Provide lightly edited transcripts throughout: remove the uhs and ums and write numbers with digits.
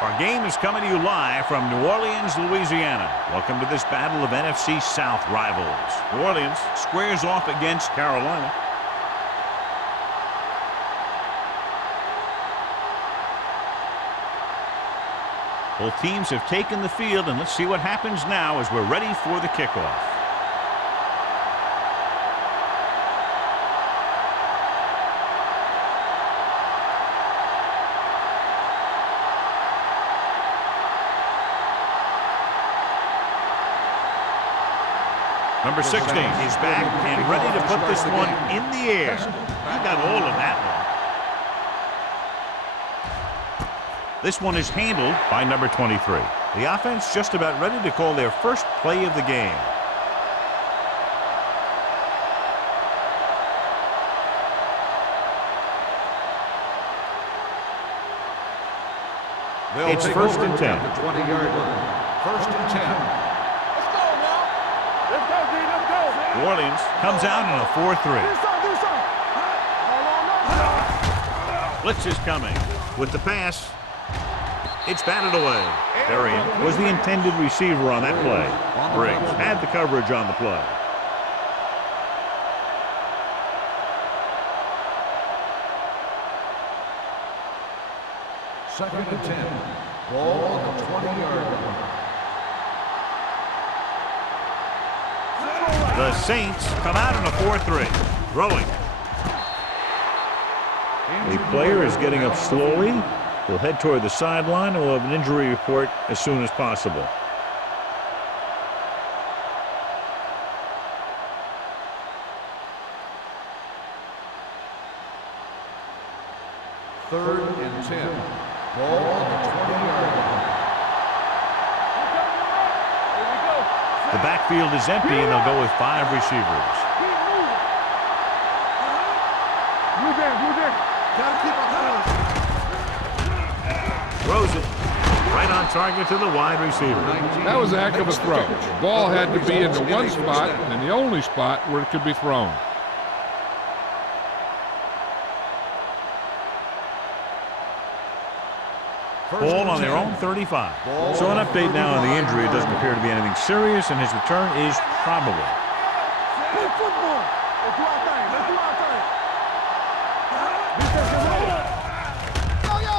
Our game is coming to you live from New Orleans, Louisiana. Welcome to this battle of NFC South rivals. New Orleans squares off against Carolina. Both teams have taken the field, and let's see what happens now as we're ready for the kickoff. Number 16 is back and ready to put this one in the air. He got all of that one. This one is handled by number 23. The offense just about ready to call their first play of the game. It's first and 10. 20-yard line. First and 10. New Orleans comes out in a 4-3. Blitz is coming. With the pass, it's batted away. Berrien was the intended receiver on that play. Briggs had the coverage on the play. Second and 10. Ball on the 20-yard line. The Saints come out in a 4-3. Throwing. The player is getting up slowly. He'll head toward the sideline and will have an injury report as soon as possible. Third and 10. Ball on the 20-yard line. The backfield is empty, and they'll go with 5 receivers. Throws it right on target to the wide receiver. That was a heck of a throw. The ball had to be in the one spot and the only spot where it could be thrown. Ball on their own 35. So an update now on the injury. It doesn't appear to be anything serious, and his return is probable.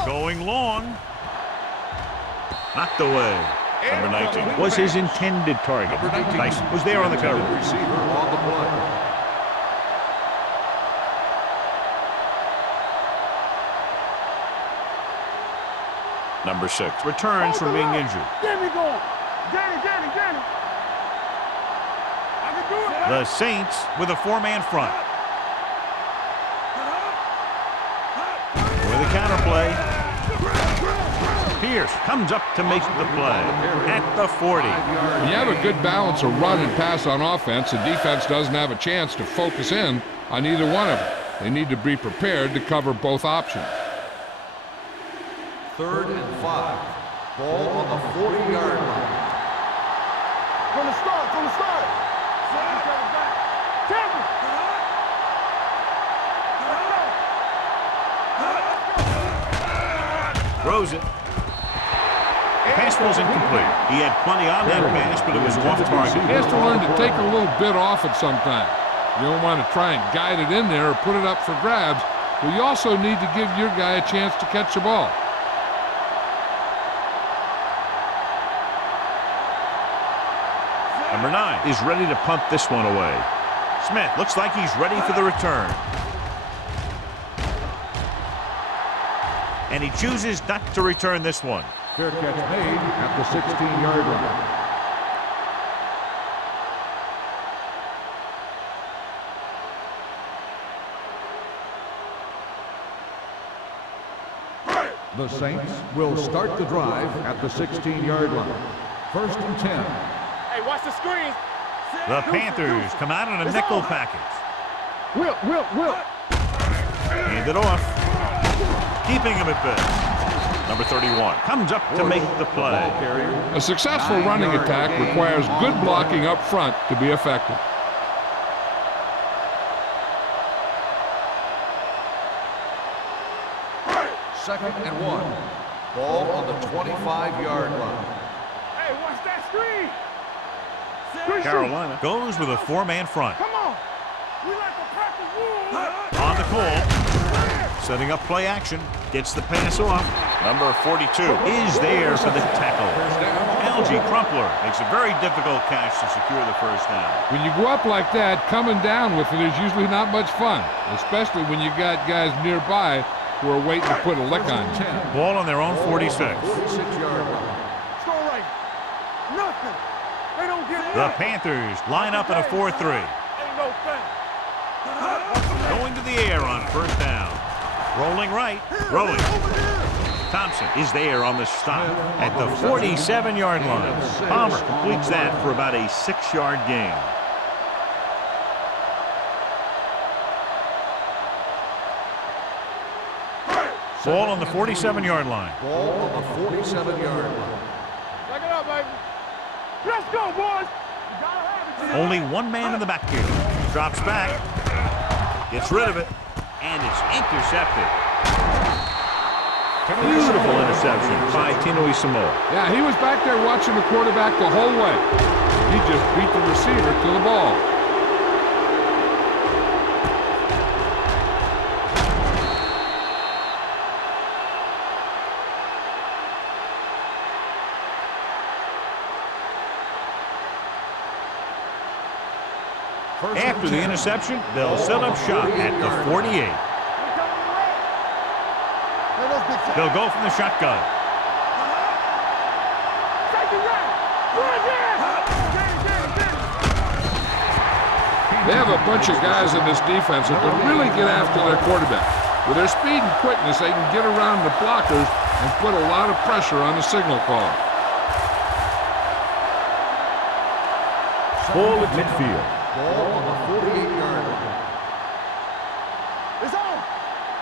Going long. Knocked away. Number 19 was his intended target. Tyson was there on the cover. Receiver on the play. Number 6 returns from being injured. The Saints with a 4-man front. With a counter play. Pierce comes up to make the play at the 40. When you have a good balance of run and pass on offense, the defense doesn't have a chance to focus in on either one of them. They need to be prepared to cover both options. Third and 5. Ball on the 40-yard line. From the start. Throws it. The pass was incomplete. He had plenty on that pass, but it was off target. He has to learn to take a little bit off it sometime. You don't want to try and guide it in there or put it up for grabs, but you also need to give your guy a chance to catch the ball. Number 9 is ready to punt this one away. Smith looks like he's ready for the return. And he chooses not to return this one. Fair catch made at the 16-yard line. The Saints will start the drive at the 16-yard line. First and 10. Hey, watch the screen. The Panthers come out in a nickel package. Will. Hand it off. Keeping him at bay. Number 31 comes up to make the play. A successful running attack requires good blocking up front to be effective. Second and 1. Ball on the 25-yard line. Hey, watch that screen. Screen, Carolina goes with a four-man front. come on. We like to practice rules. On the call. Setting up play action. Gets the pass off. Number 42 is there for the tackle. Algie Crumpler makes a very difficult catch to secure the first down. When you go up like that, coming down with it is usually not much fun, especially when you got guys nearby who are waiting to put a lick on you. Ball on their own 46. 46-yard line. Score right. Nothing. They don't get The that. Panthers line up in a 4-3. Ain't no thing. Going to the air on first down. Rolling right. Throwing. Thompson is there on the stop at the 47-yard line. Palmer completes that for about a 6-yard gain. Ball on the 47-yard line. Ball on the 47-yard line. Back it up, baby. Let's go, boys. You gotta have it. Only one man in the backfield. Drops back. Gets rid of it. And it's intercepted. Beautiful interception by Tino Samoa. Yeah, he was back there watching the quarterback the whole way. He just beat the receiver to the ball. After the interception, they'll set up shop at the 48. They'll go from the shotgun. They have a bunch of guys in this defense that can really get after their quarterback. With their speed and quickness, they can get around the blockers and put a lot of pressure on the signal caller. Ball at midfield. Ball on the 48-yard line. It's on.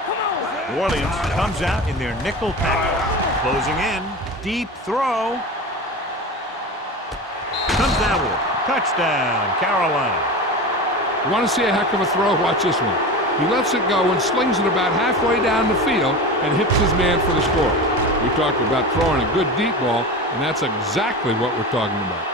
Come on. New Orleans comes out in their nickel tackle. Closing in. Deep throw. Comes downward. Touchdown, Carolina. You want to see a heck of a throw? Watch this one. He lets it go and slings it about halfway down the field and hits his man for the score. We talked about throwing a good deep ball, and that's exactly what we're talking about.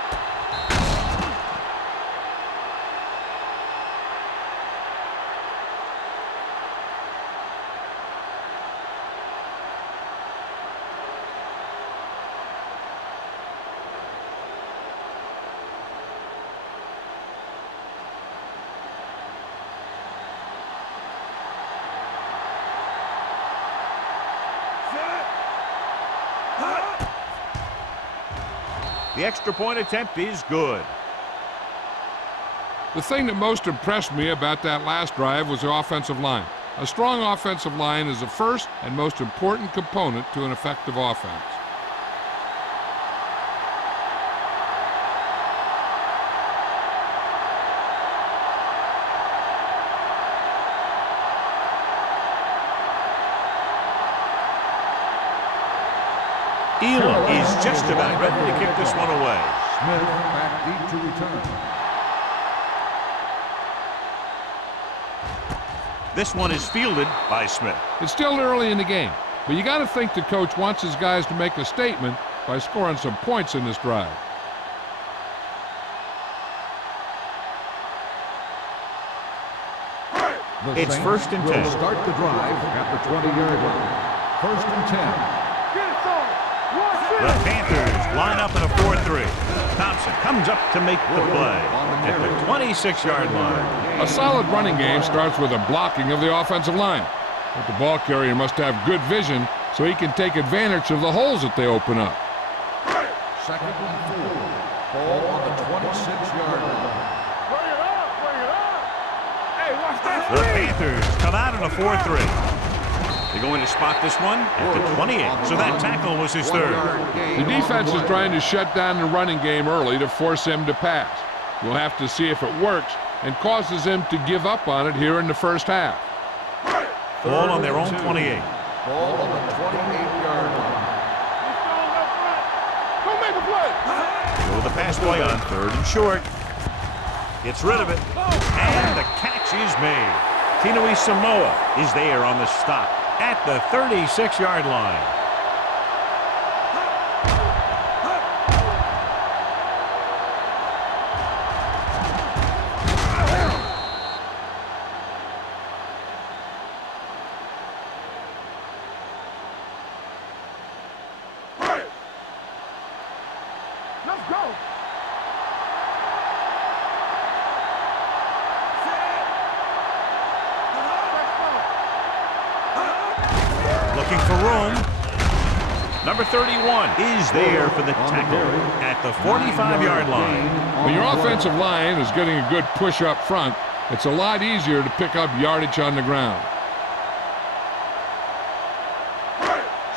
The extra point attempt is good. The thing that most impressed me about that last drive was the offensive line. A strong offensive line is the first and most important component to an effective offense. Elam is just about ready to kick this one away. Smith back deep to return. This one is fielded by Smith. It's still early in the game, but you got to think the coach wants his guys to make a statement by scoring some points in this drive. It's first and 10. Will start the drive at the 20-yard line. First and 10. The Panthers line up in a 4-3. Thompson comes up to make the play at the 26-yard line. A solid running game starts with a blocking of the offensive line. But the ball carrier must have good vision so he can take advantage of the holes that they open up. Second and 4. Ball on the 26-yard line. Bring it up, bring it up. Hey, watch that The screen. Panthers come out in a 4-3. They're going to spot this one at the 28, so that tackle was his third. The defense is trying to shut down the running game early to force him to pass. We'll have to see if it works and causes him to give up on it here in the first half. Ball on their own 28. Ball on the 28-yard line. He's strong up front. Go make a play. Throw the pass play on third and short. Gets rid of it, and the catch is made. Tino Samoa is there on the stop at the 36-yard line. go. Looking for room. Number 31 is there for the tackle at the 45-yard line. When your offensive line is getting a good push up front, it's a lot easier to pick up yardage on the ground.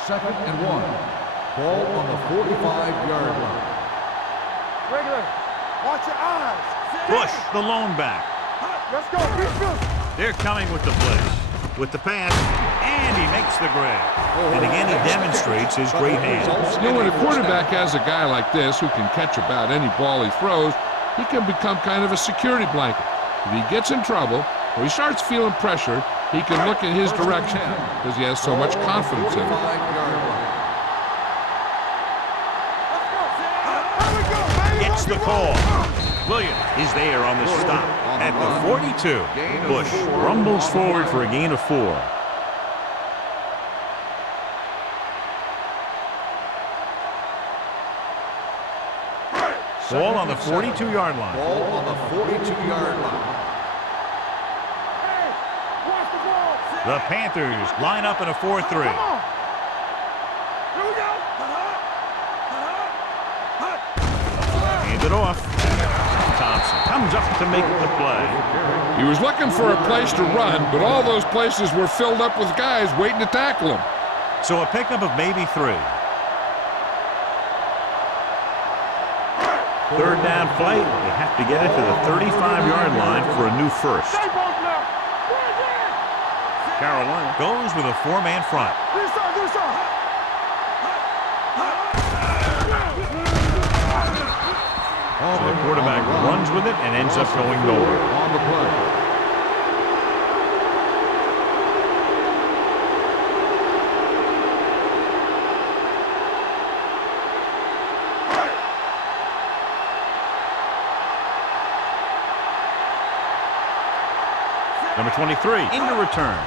2nd and 1. Ball on the 45-yard line. Regular. Watch your eyes. Bush, the lone back. Let's go. They're coming with the blitz. With the pass, and he makes the grab. And again, he demonstrates his great hands. You know, when a quarterback has a guy like this who can catch about any ball he throws, he can become kind of a security blanket. If he gets in trouble or he starts feeling pressure, he can look in his direction because he has so much confidence in him. Gets the call. Williams is there on the stop at the 42. Bush rumbles forward for a gain of 4. Ball on the 42-yard line. Ball on the 42-yard line. Hey, watch the ball. The Panthers line up in a 4-3. Come on. Here we go. Hand it off. Thompson comes up to make the play. He was looking for a place to run, but all those places were filled up with guys waiting to tackle him. So a pickup of maybe 3. 3rd down play. They have to get it to the 35-yard line for a new first. Stay both now. Right there. Carolina goes with a 4-man front. This side, this side. So the quarterback runs with it and ends up going nowhere. On the play. Number 23 into return.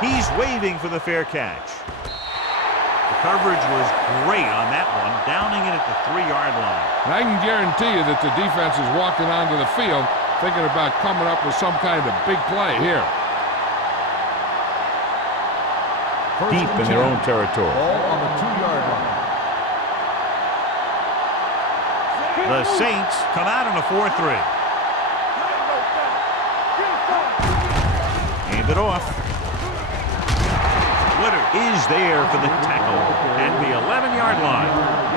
He's waving for the fair catch. The coverage was great on that one, downing it at the 3-yard line. And I can guarantee you that the defense is walking onto the field thinking about coming up with some kind of big play here. Deep in their own territory. Ball on the 2-yard line. The Saints come out in a 4-3. Hand it off. Woodard is there for the tackle at the 11-yard line.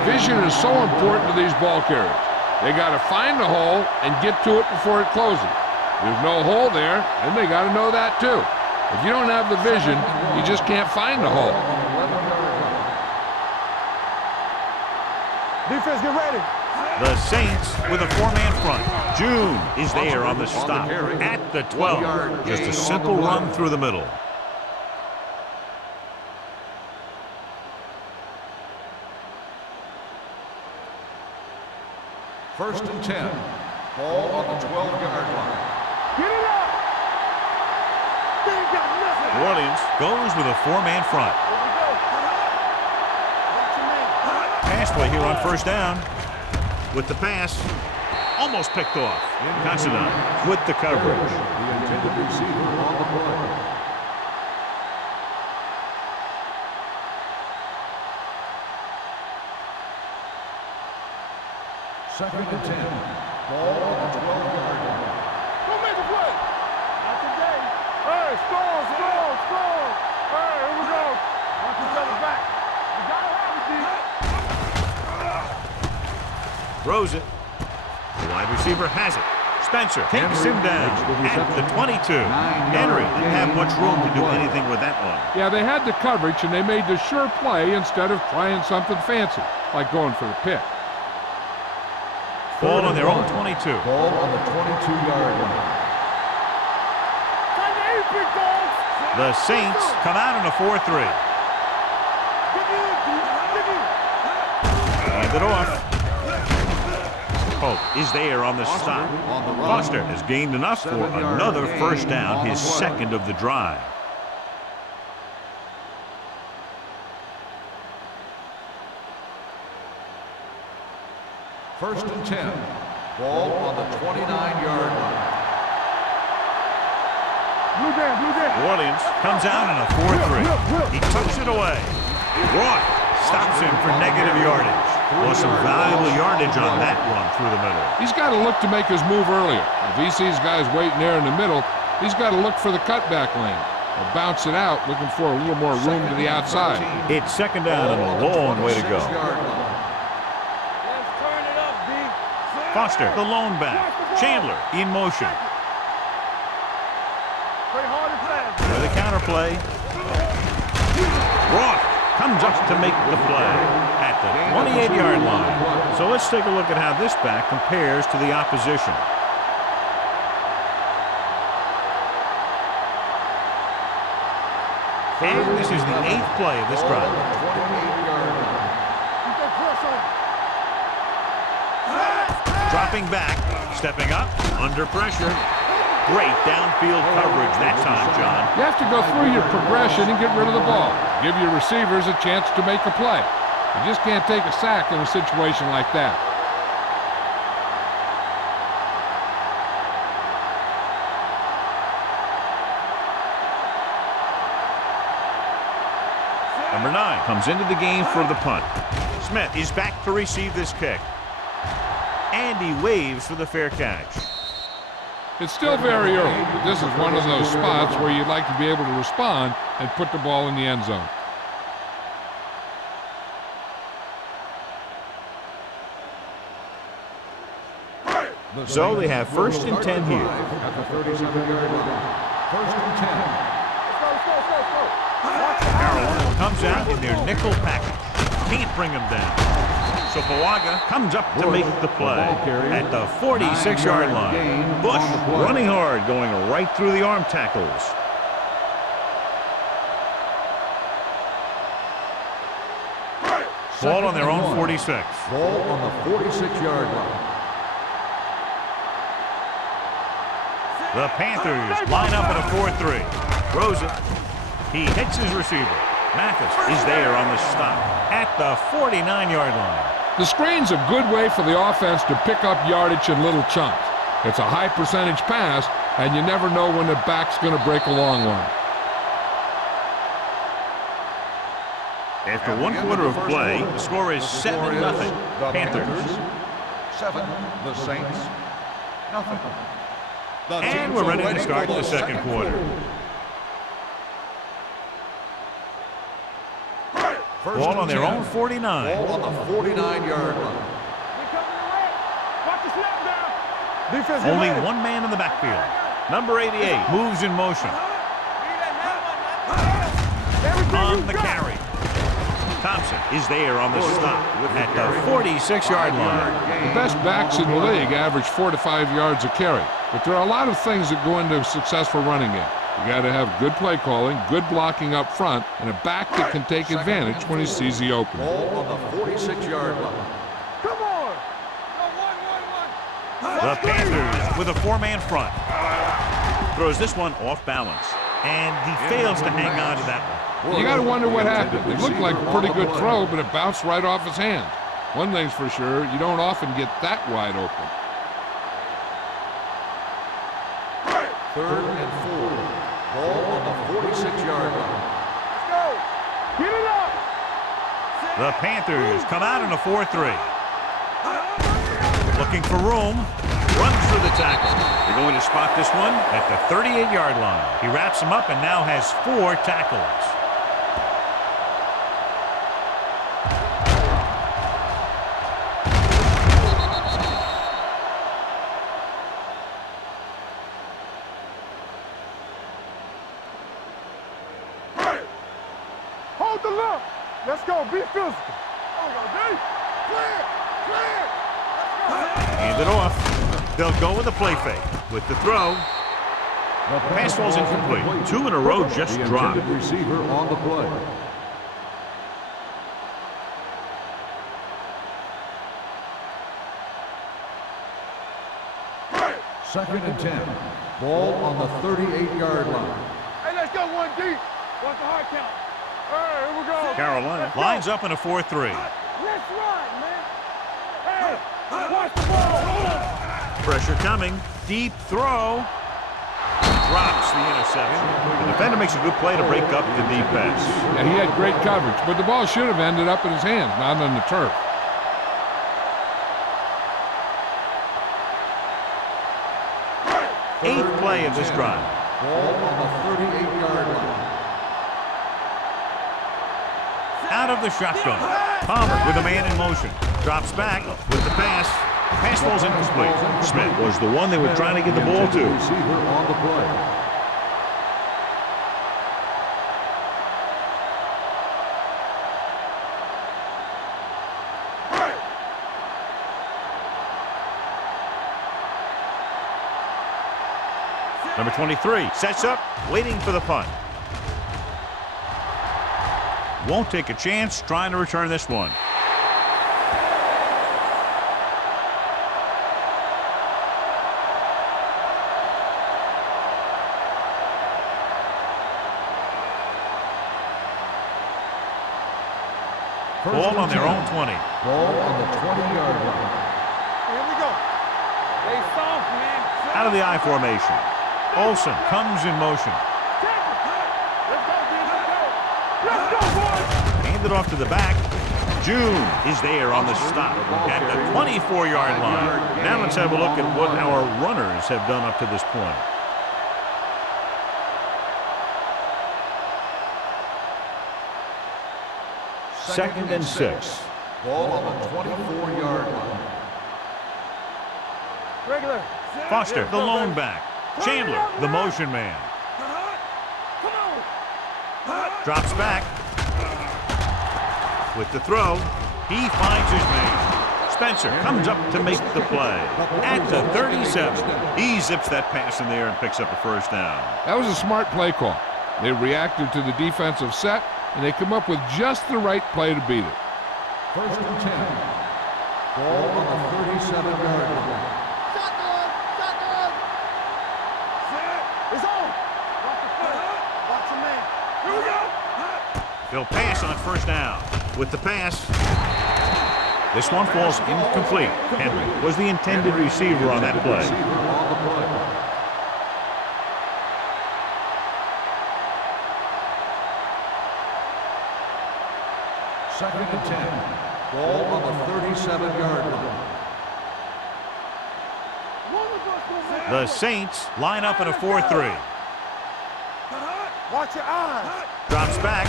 Vision is so important to these ball carriers. They got to find the hole and get to it before it closes. There's no hole there, and they got to know that too. If you don't have the vision, you just can't find the hole. Defense, get ready. The Saints with a 4-man front. June is there on the stop at the 12. Just a simple run through the middle. First and 10. Ball on the 12-yard line. Get it up. They ain't got nothing. New Orleans goes with a 4-man front. Here we go. Watch your man. Pass play here on 1st down. With the pass, almost picked off. Considine with the coverage. The intended receiver on the play. Second and 10. Ball on the 12-yard line. Don't make a play. Not today. Hey, score. Hey, here we go. Watch each other back. You gotta have it, D. Throws it. The wide receiver has it. Spencer takes him down at the 22. Henry didn't have much room to do anything with that one. Yeah, they had the coverage, and they made the sure play instead of trying something fancy, like going for the pick. Ball on their own 22. Ball on the 22-yard line. Time to eat, big dogs. The Saints come out in a 4-3. Dig in, D. Dig in. Hand it off. Pope is there on the stop. Foster has gained enough for another 1st down, his 2nd of the drive. First and 10. Ball on the 29-yard line. Blue jam, blue jam. New Orleans comes out in a 4-3. He tucks it away. Roy stops him for negative yardage. Lost some valuable yardage on that run through the middle. He's got to look to make his move earlier. If he sees guys waiting there in the middle, he's got to look for the cutback lane. Or bounce it out, looking for a little more room to the outside. It's second down and a long way to go. Let's turn it up, D. Foster, the lone back. Chandler in motion. Play hard and fast. With a counterplay. Roy comes up to make the play at the 28-yard line. So let's take a look at how this back compares to the opposition. And this is the 8th play of this drive. Dropping back, stepping up, under pressure. Great downfield coverage that time, John. You have to go through your progression and get rid of the ball. Give your receivers a chance to make a play. You just can't take a sack in a situation like that. Number 9 comes into the game for the punt. Smith is back to receive this kick. And he waves for the fair catch. It's still very early, but this is one of those spots where you'd like to be able to respond and put the ball in the end zone. So they have first and 10 here. At the 37-yard line. First and 10. Carolina comes out in their nickel package. Can't bring him down. So Pawaga comes up to make the play at the 46-yard line. Bush running hard, going right through the arm tackles. Ball on their own 46. Ball on the 46-yard line. The Panthers line up in a 4-3. Throws it. He hits his receiver. Mathis is there on the stop at the 49-yard line. The screen's a good way for the offense to pick up yardage in little chunks. It's a high percentage pass, and you never know when the back's going to break a long one. After 1 quarter of play, the score is 7-0. Panthers. 7. The Saints. Nothing. And we're ready to start the second quarter. Ball on their own 49. Ball on the 49-yard line. Watch the snap down. Defense, Only one man in the backfield. Number 88 moves in motion. On the carry. Thompson is there on the stop at the 46-yard line. The best backs in the league average 4 to 5 yards a carry. But there are a lot of things that go into a successful running game. You got to have good play calling, good blocking up front, and a back that can take advantage when he sees the opening. Ball on the 46-yard line. Come on. The Panthers with a 4-man front. Throws this one off balance. And he fails to hang on to that one. You got to wonder what happened. It looked like a pretty good throw, but it bounced right off his hands. One thing's for sure, you don't often get that wide open. 3rd and 4. Ball on the 46-yard line. Let's go. Get it up. The Panthers come out in a 4-3. Looking for room. Runs through the tackle. They're going to spot this one at the 38-yard line. He wraps him up and now has 4 tackles. Hold the look. Let's go. Be physical. There we go, D. Clear. Clear. Hand it off. They'll go with a play fake. With the throw, the pass falls incomplete. 2 in a row just dropped. Receiver on the play. Second and 10. Ball on the 38-yard line. Hey, let's go 1 deep. Watch the hard count. All right, here we go. Carolina lines up in a 4-3. Let's run, man. Hey, Watch the ball. Pressure coming. Deep throw. Drops the interception. The defender makes a good play to break up the defense. Yeah, he had great coverage, but the ball should have ended up in his hands, not on the turf. Eighth play of this drive. Ball on the 38-yard line. Out of the shotgun. Palmer with a man in motion. Drops back with the pass. Pass falls incomplete. Smith was the one they were trying to get the ball to. Receiver on the play. Number 23 sets up, waiting for the punt. Won't take a chance trying to return this one. Ball on their own 20. Ball on the 20-yard line. Here we go. Stay soft, man. Out of the I formation. Olsen comes in motion. Let's go, dude. Let's go, boys. Handed off to the back. June is there on the stop at the 24-yard line. Now let's have a look at what our runners have done up to this point. Second and 6. Ball on the 24-yard line. Regular. Foster, the lone back. Chandler, the motion man. Come on. Drops back. With the throw, he finds his man. Spencer comes up to make the play. At the 37, he zips that pass in there and picks up a first down. That was a smart play call. They reacted to the defensive set, and they come up with just the right play to beat it. First and 10. Ball on the 37-yard line. Shotgun. It's on. Watch the foot. Watch the man. Here we go. They'll pass on first down. With the pass, this one falls incomplete. Henry was the intended receiver on that play. Receiver on the play. Second and 10. Ball on the 37-yard line. The Saints line up in a 4-3. Watch your eyes. Drops back.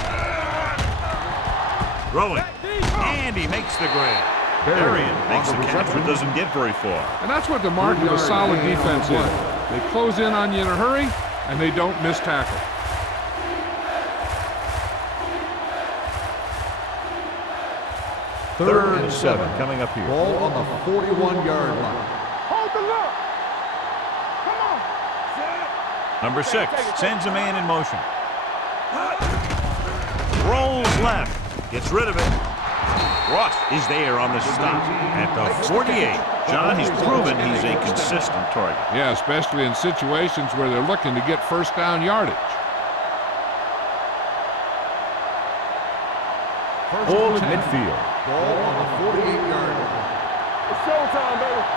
Throwing. And he makes the grab. Berrien makes the catch but doesn't get very far. And that's what the mark of a solid defense is. They close in on you in a hurry, and they don't miss tackle. Third and 7 coming up here. Ball on the 41-yard line. Hold the look. Come on. Number 6 sends a man in motion. Rolls left. Gets rid of it. Ross is there on the stop at the 48. John, he's proven he's a consistent target. Yeah, especially in situations where they're looking to get first down yardage. Ball at midfield. Ball on the 48-yard line. It's showtime, baby.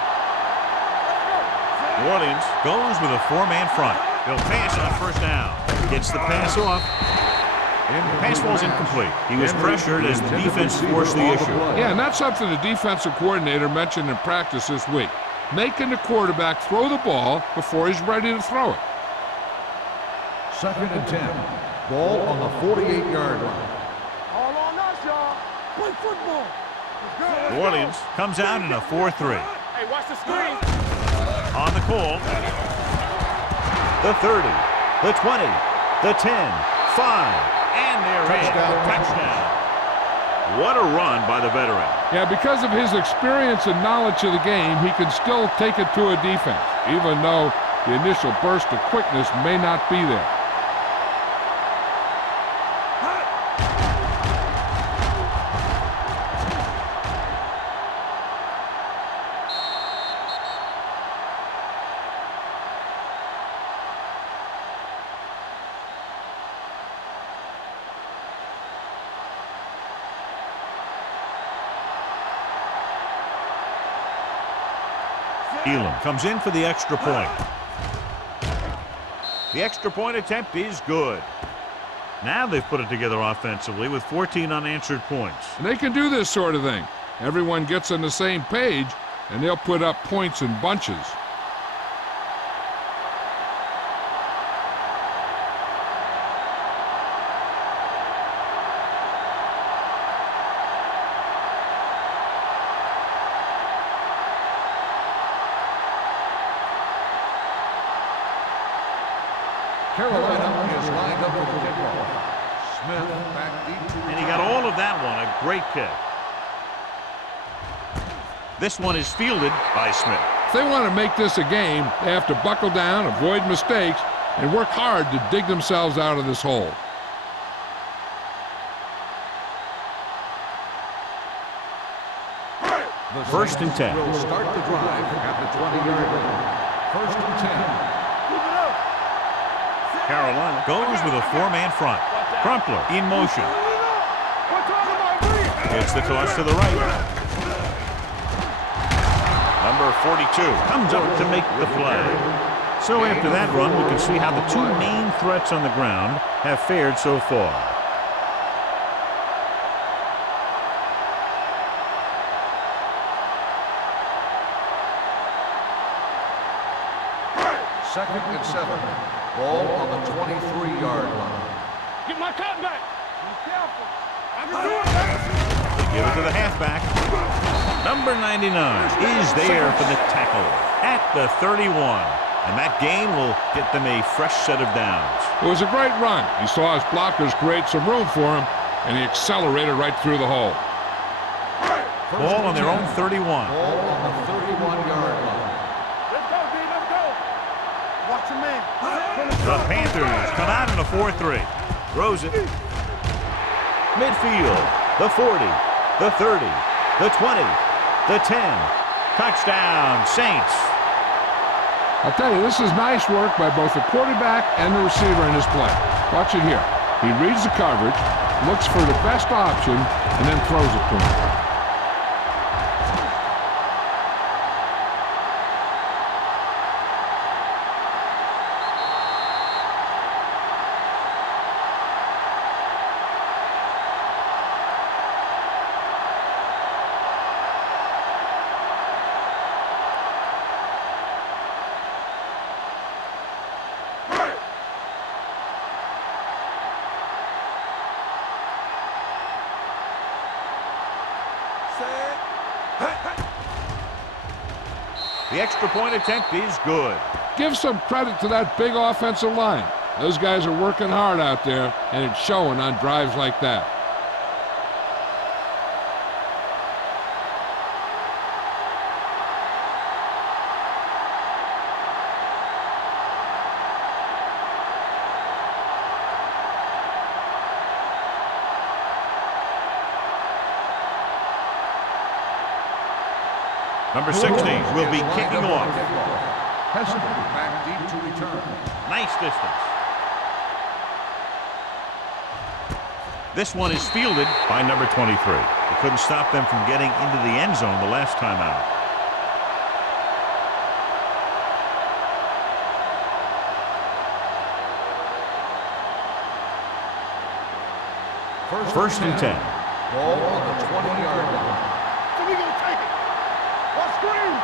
New Orleans goes with a 4-man front. He'll pass on first down. Gets the pass off. Pass falls incomplete. He was pressured as the defense forced the issue. Yeah, and that's something the defensive coordinator mentioned in practice this week. Making the quarterback throw the ball before he's ready to throw it. Second and 10. Ball on the 48-yard line. All on us, y'all. Play football. New Orleans comes out in a 4-3. Hey, watch the screen. On the call. The 30, the 20, the 10, 5. And they're in. Touchdown. What a run by the veteran. Yeah, because of his experience and knowledge of the game, he can still take it to a defense, even though the initial burst of quickness may not be there. Elam comes in for the extra point. The extra point attempt is good. Now they've put it together offensively with 14 unanswered points. And they can do this sort of thing. Everyone gets on the same page, and they'll put up points in bunches. Carolina is lined up for the kickoff. Smith back deep. And he got all of that one. A great kick. This one is fielded by Smith. If they want to make this a game, they have to buckle down, avoid mistakes, and work hard to dig themselves out of this hole. The First and 10. Will start the drive at the 20-yard line. First and 10. Carolina goes with a four-man front. Crumpler in motion. It's the toss to the right. Number 42 comes up to make the play. So after that run, we can see how the two main threats on the ground have fared so far. Second and 7. Ball on the 23-yard line. Get my cut back. Be careful. I can do it. They give it to the halfback. Number 99 is there for the tackle at the 31. And that gain will get them a fresh set of downs. It was a great run. He saw his blockers create some room for him, and he accelerated right through the hole. Ball on their own 31. Ball on the 31-yard line. Let's go, D. Let's go. Watch your man. The Panthers come out in a 4-3. Throws it. Midfield. The 40. The 30. The 20. The 10. Touchdown, Saints. I'll tell you, this is nice work by both the quarterback and the receiver in his play. Watch it here. He reads the coverage, looks for the best option, and then throws it to him. The extra point attempt is good. Give some credit to that big offensive line. Those guys are working hard out there, and it's showing on drives like that. Number 16 will be kicking off. Heston back deep to return. Nice distance. This one is fielded by number 23. He couldn't stop them from getting into the end zone the last time out. First and 10. Ball on the 20-yard line. So we gonna take it. What screen?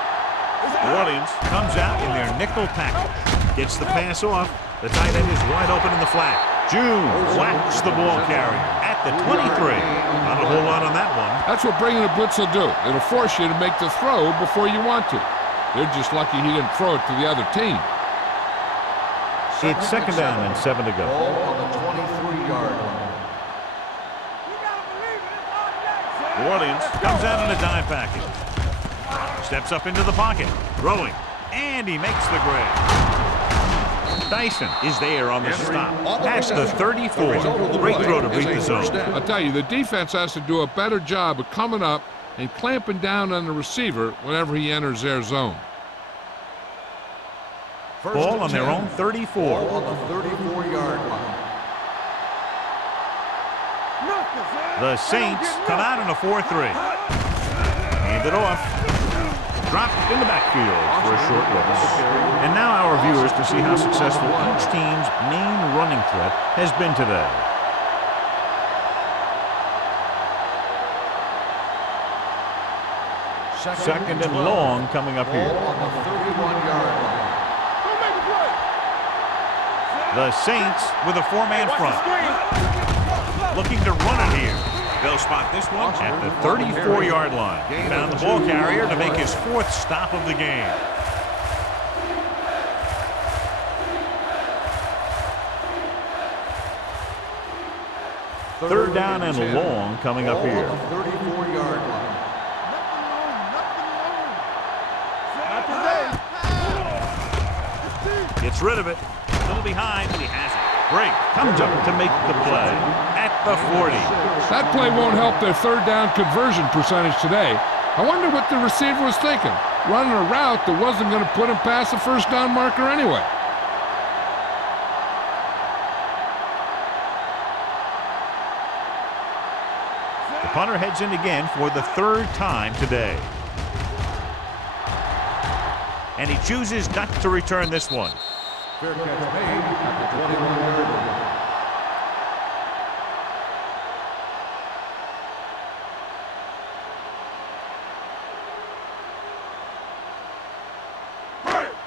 New Orleans comes out in their nickel package. Gets the pass off. The tight end is wide open in the flat. June whacks the ball carrier at the 23. Not a whole lot on that one. That's what bringing a blitz will do. It'll force you to make the throw before you want to. They're just lucky he didn't throw it to the other team. It's second down and 7 to go. Ball on the 23-yard line. New Orleans comes out in a dime package. Steps up into the pocket. Throwing. And he makes the grab. Dyson is there on the stop. At the 34. Great throw to beat the zone. I'll tell you, the defense has to do a better job of coming up and clamping down on the receiver whenever he enters their zone. Ball on their own 34. Ball on the 34-yard line. The Saints come out in a 4-3. Hand it off. Dropped in the backfield for a short loss. And now our viewers to see how successful each team's main running threat has been today. Second and long coming up here. On the 31-yard line. Don't make a play. The Saints with a four-man Watch front. the screen. Looking to run it here. They'll spot this one at the 34-yard line. He found the ball carrier to make his fourth stop of the game. Third down and long coming up here. On the 34-yard line. Not today. Gets rid of it. A little behind, but he has it. Great. Comes up to make the play at the 40. That play won't help their third down conversion percentage today. I wonder what the receiver was thinking, running a route that wasn't going to put him past the first down marker anyway. The punter heads in again for the third time today. And he chooses not to return this one. Fair catch made at the 21-yard line.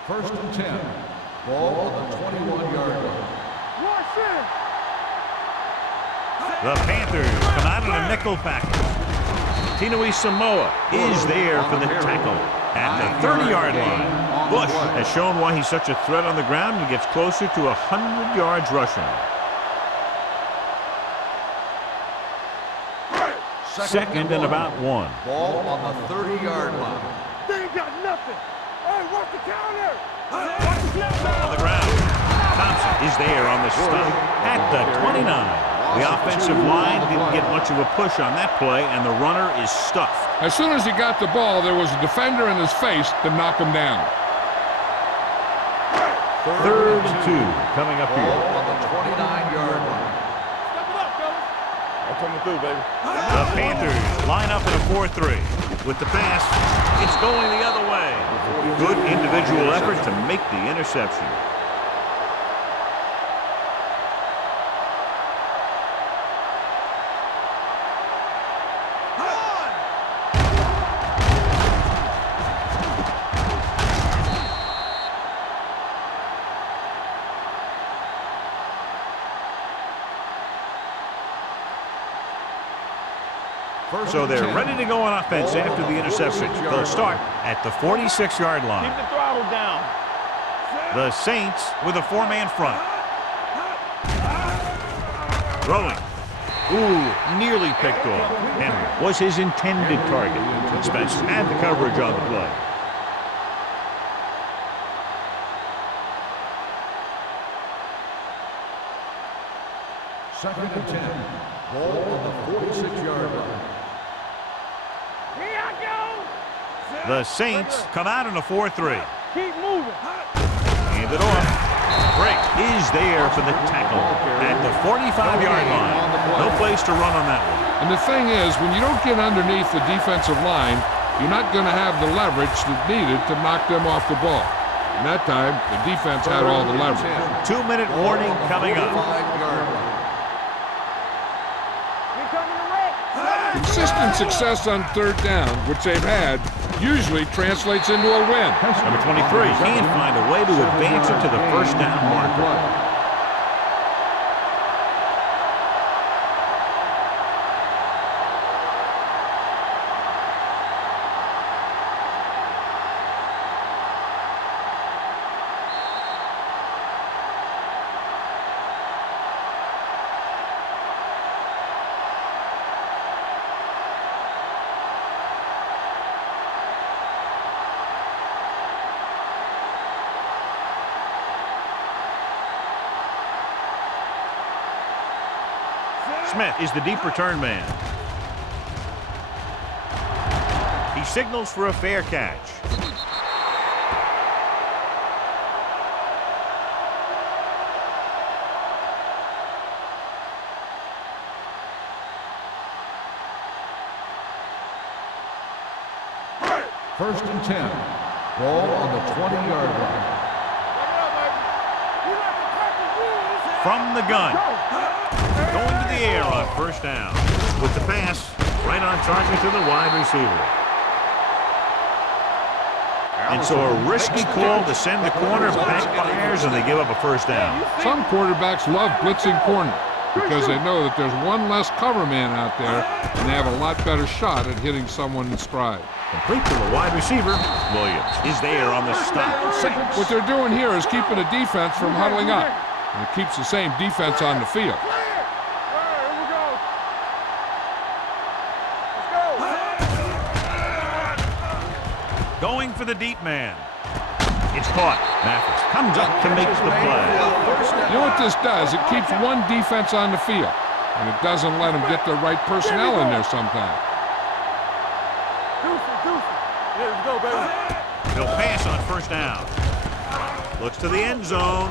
First and 10. Ball on the 21-yard line. Watch it. The Panthers come out in a nickel package. Tinui Samoa is there for the tackle at the 30-yard line. Bush has shown why he's such a threat on the ground and gets closer to 100 yards rushing. Second and about one. Ball on the 30-yard line. They ain't got nothing. Hey, watch the counter. Watch the counter. On the ground. Thompson is there on the stop at the 29. The offensive line didn't get much of a push on that play, and the runner is stuffed. As soon as he got the ball, there was a defender in his face to knock him down. Third and two coming up Ball here. on the 29-yard line. Step it up, fellas. I'm coming through, baby. The Panthers line up in a 4-3. With the pass, it's going the other way. Good individual effort to make the interception. So they're ready to go on offense after the interception. They'll start at the 46-yard Keep line. the throttle down. The Saints with a four-man front. Throwing. Ooh, nearly picked off. Henry was his intended target. But Spencer had the coverage on the play. Second and 10. Ball on the 46-yard line. Here I go. The Saints come out in a 4-3. Keep moving. Hand it off. Break is there for the tackle at the 45-yard line. No place to run on that one. And the thing is, when you don't get underneath the defensive line, you're not going to have the leverage that's needed to knock them off the ball. And that time, the defense had all the leverage. 2-minute warning coming up. 45-yard line. Here coming the wreck. Consistent success on third down, which they've had, usually translates into a win. Number 23 can't find a way to advance it to the first down marker. Smith is the deep return man. He signals for a fair catch. First and 10. Ball on the 20-yard line. From the gun. Going to the air on first down. With the pass, right on target to the wide receiver. And so a risky call to send the corner backfires, and they give up a first down. Some quarterbacks love blitzing corner because they know that there's one less cover man out there, and they have a lot better shot at hitting someone in stride. Complete to the wide receiver. Williams is there on the stop. Saints. What they're doing here is keeping the defense from huddling up, and it keeps the same defense on the field. Going for the deep man. It's caught. Mathis comes up to make the play. You know what this does? It keeps one defense on the field, and it doesn't let them get the right personnel in there sometimes. Let's go, baby. He'll pass on first down. Looks to the end zone.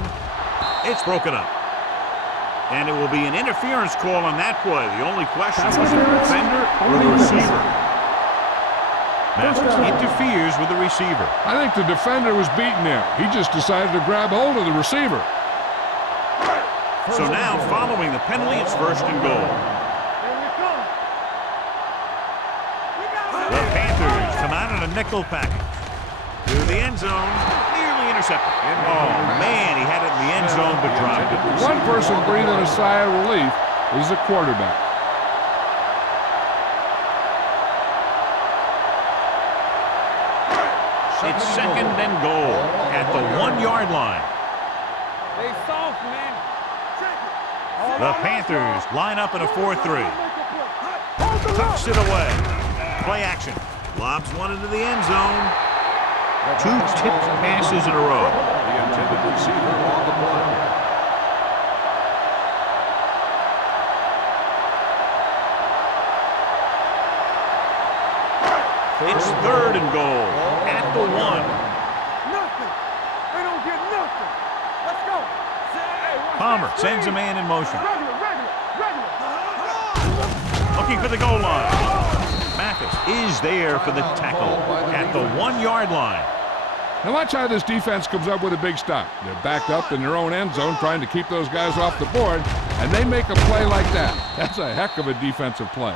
It's broken up. And it will be an interference call on that play. The only question was the defender or the receiver. Mathis interferes with the receiver. I think the defender was beaten there. He just decided to grab hold of the receiver. So now, following the penalty, it's first and goal. The Panthers come out in a nickel package. To the end zone, nearly intercepted. Oh, man, he had it in the end zone, but dropped it. One person breathing a sigh of relief is the quarterback. It's second and goal at the 1-yard line. They soft, man. The Panthers line up in a 4-3. Tucks it away. Play action. Lobs one into the end zone. Two tipped passes in a row. The intended receiver on the play. It's third and goal at the 1. Nothing. They don't get nothing. Let's go. Palmer sends a man in motion. Regular. Looking for the goal line. Mathis is there for the tackle at the 1-yard line. Now watch how this defense comes up with a big stop. They're backed up in their own end zone trying to keep those guys off the board, and they make a play like that. That's a heck of a defensive play.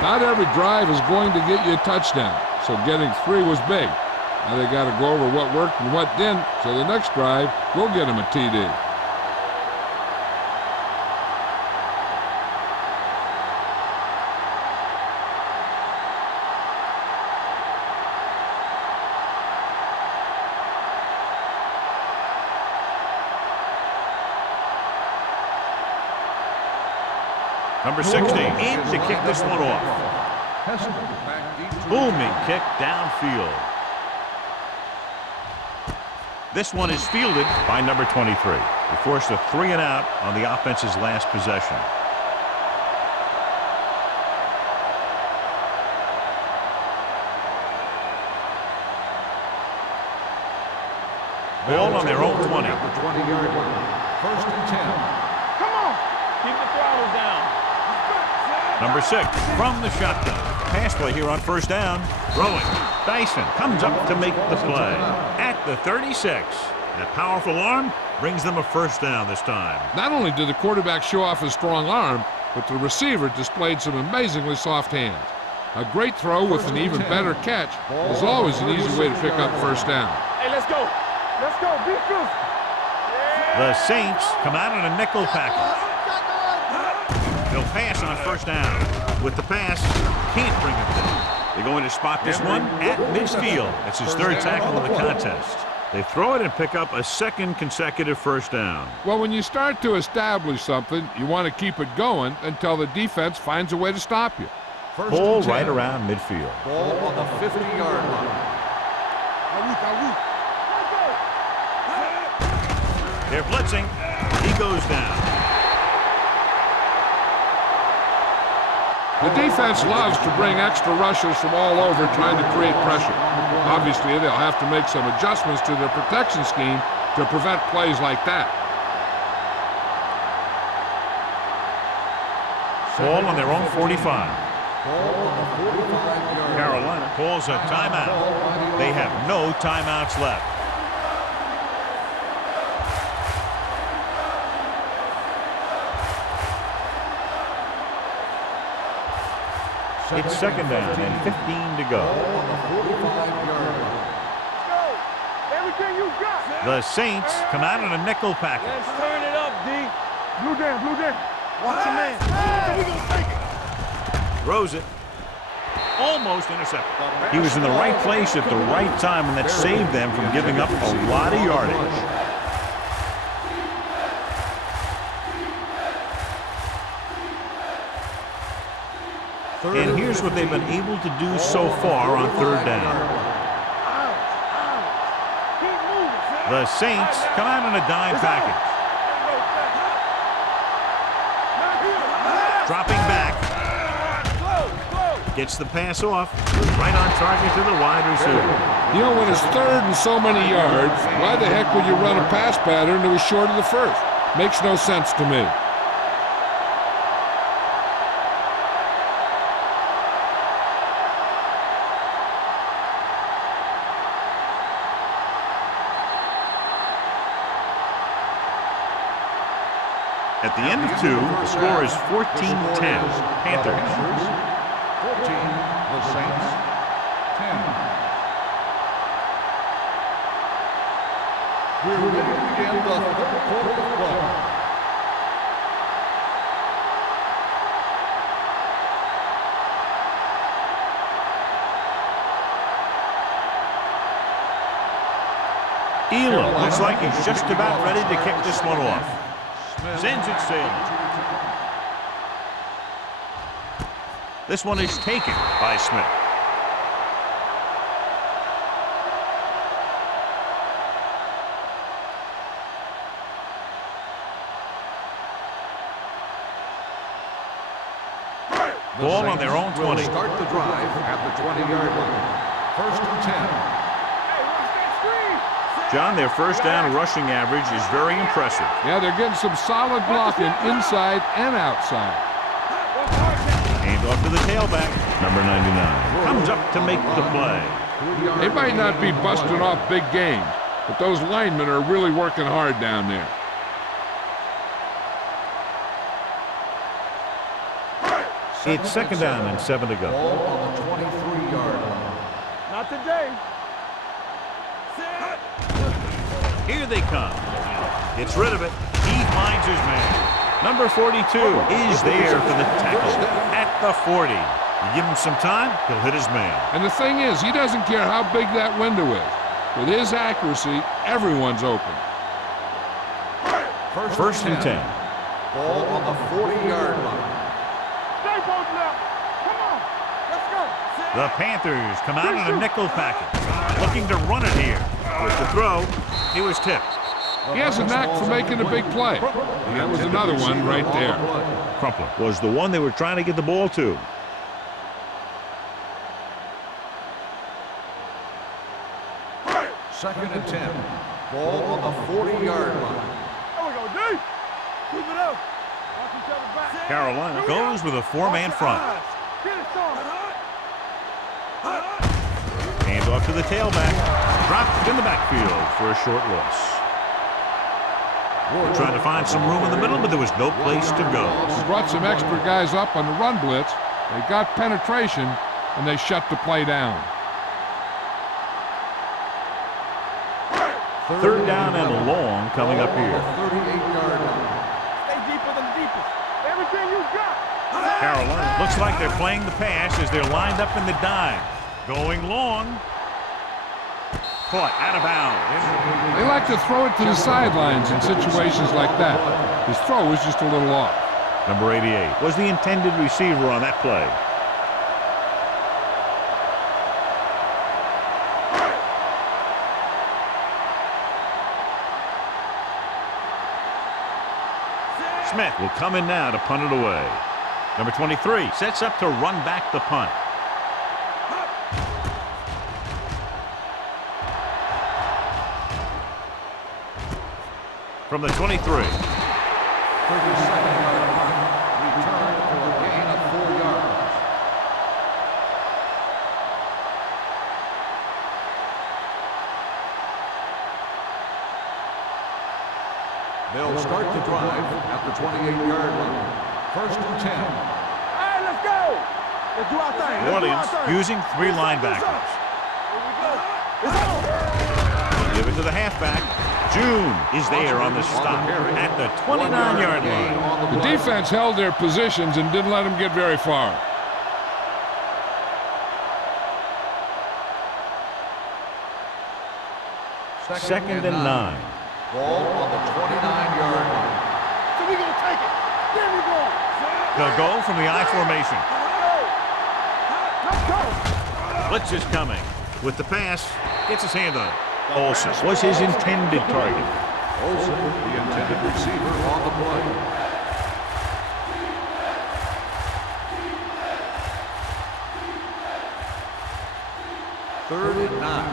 Not every drive is going to get you a touchdown, so getting 3 was big. Now they got to go over what worked and what didn't, so the next drive will get them a TD. Number 60 in to kick this one off. Booming kick downfield. This one is fielded by number 23. They forced a 3 and out on the offense's last possession. Ball on their own 20. First and 10. Come on. Keep the throttle down. Number 6 from the shotgun. Pass play here on first down. Throwing. Dyson comes up to make the play at the 36. That powerful arm brings them a first down this time. Not only did the quarterback show off his strong arm, but the receiver displayed some amazingly soft hands. A great throw with an even better catch is always an easy way to pick up first down. Hey, let's go. Let's go. Be good. The Saints come out in a nickel package. They'll pass on first down. With the pass, can't bring it down. They're going to spot this one at midfield. That's his 3rd tackle of the contest. They throw it and pick up a 2nd consecutive first down. Well, when you start to establish something, you want to keep it going until the defense finds a way to stop you. Ball right around midfield. Ball on the 50-yard line. They're blitzing. He goes down. The defense loves to bring extra rushers from all over trying to create pressure. Obviously, they'll have to make some adjustments to their protection scheme to prevent plays like that. Ball on their own 45. Carolina calls a timeout. They have no timeouts left. It's second down and 15 to go. Everything you got. The Saints come out in a nickel package. Let's turn it up, D. Blue down, blue down. Watch your man. We gonna take it. Throws it. Almost intercepted. He was in the right place at the right time, and that saved them from giving up a lot of yardage. And here's what they've been able to do so far on third down. The Saints come out in a dime package. Dropping back. Gets the pass off. Right on target to the wide receiver. You know, when it's third and so many yards, why the heck would you run a pass pattern that was short of the first? Makes no sense to me. At the end of two, the score is 14-10. Panthers. 14, the Saints, 10. We're ready to begin the third quarter of play. Elam looks like he's just about ready to kick this one off. Sends it sailing. This one is taken by Smith. Ball on their own 20. Start the drive at the 20-yard line. First and 10. John, their first down rushing average is very impressive. Yeah, they're getting some solid blocking inside and outside. Hand off to the tailback. Number 99 comes up to make the play. They might not be busting off big games, but those linemen are really working hard down there. It's second down and 7 to go. Ball on the 23-yard line. Not today. Here they come. Gets rid of it. He finds his man. Number 42 is there for the tackle at the 40. You give him some time, he'll hit his man. And the thing is, he doesn't care how big that window is. With his accuracy, everyone's open. First and 10. Ball on the 40-yard line. Stay both left. Come on. Let's go. The Panthers come out in a nickel package, looking to run it here. With the throw, he was tipped. He has a knack for making a big play. And that was another one right there. Crumpler was the one they were trying to get the ball to. Second and 10. Ball on the 40-yard line. There we go, D. Keep it up. Watch each other back. Carolina goes with a four-man front. Get it, son. Hand off to the tailback. Dropped in the backfield for a short loss. Trying to find some room in the middle, but there was no place to go. He brought some extra guys up on the run blitz. They got penetration, and they shut the play down. Third down and long coming up here. 38-yard line. Stay deeper than the deepest. Everything you got. Carolina looks like they're playing the pass as they're lined up in the dime. Going long. Caught out of bounds. They like to throw it to the sidelines in situations like that. His throw was just a little off. Number 88 was the intended receiver on that play. Smith will come in now to punt it away. Number 23 sets up to run back the punt. From the 23. 32nd yard line. Return for a gain of 4 yards. They'll start the drive at the 28-yard line. 1st and 10. Hey, let's go. Let's do our thing. New Orleans using 3 linebackers. Here we go. It's on. Give it to the halfback. June is there on the stop at the 29-yard line. The defense held their positions and didn't let them get very far. Second and 9. Ball on the 29-yard line. So we're going to take it. There we go. They'll go from the I formation. Let's go. Blitz is coming. With the pass, gets his hand on it. Olsen was his intended target. Olsen, the intended receiver on the play. Third and 9.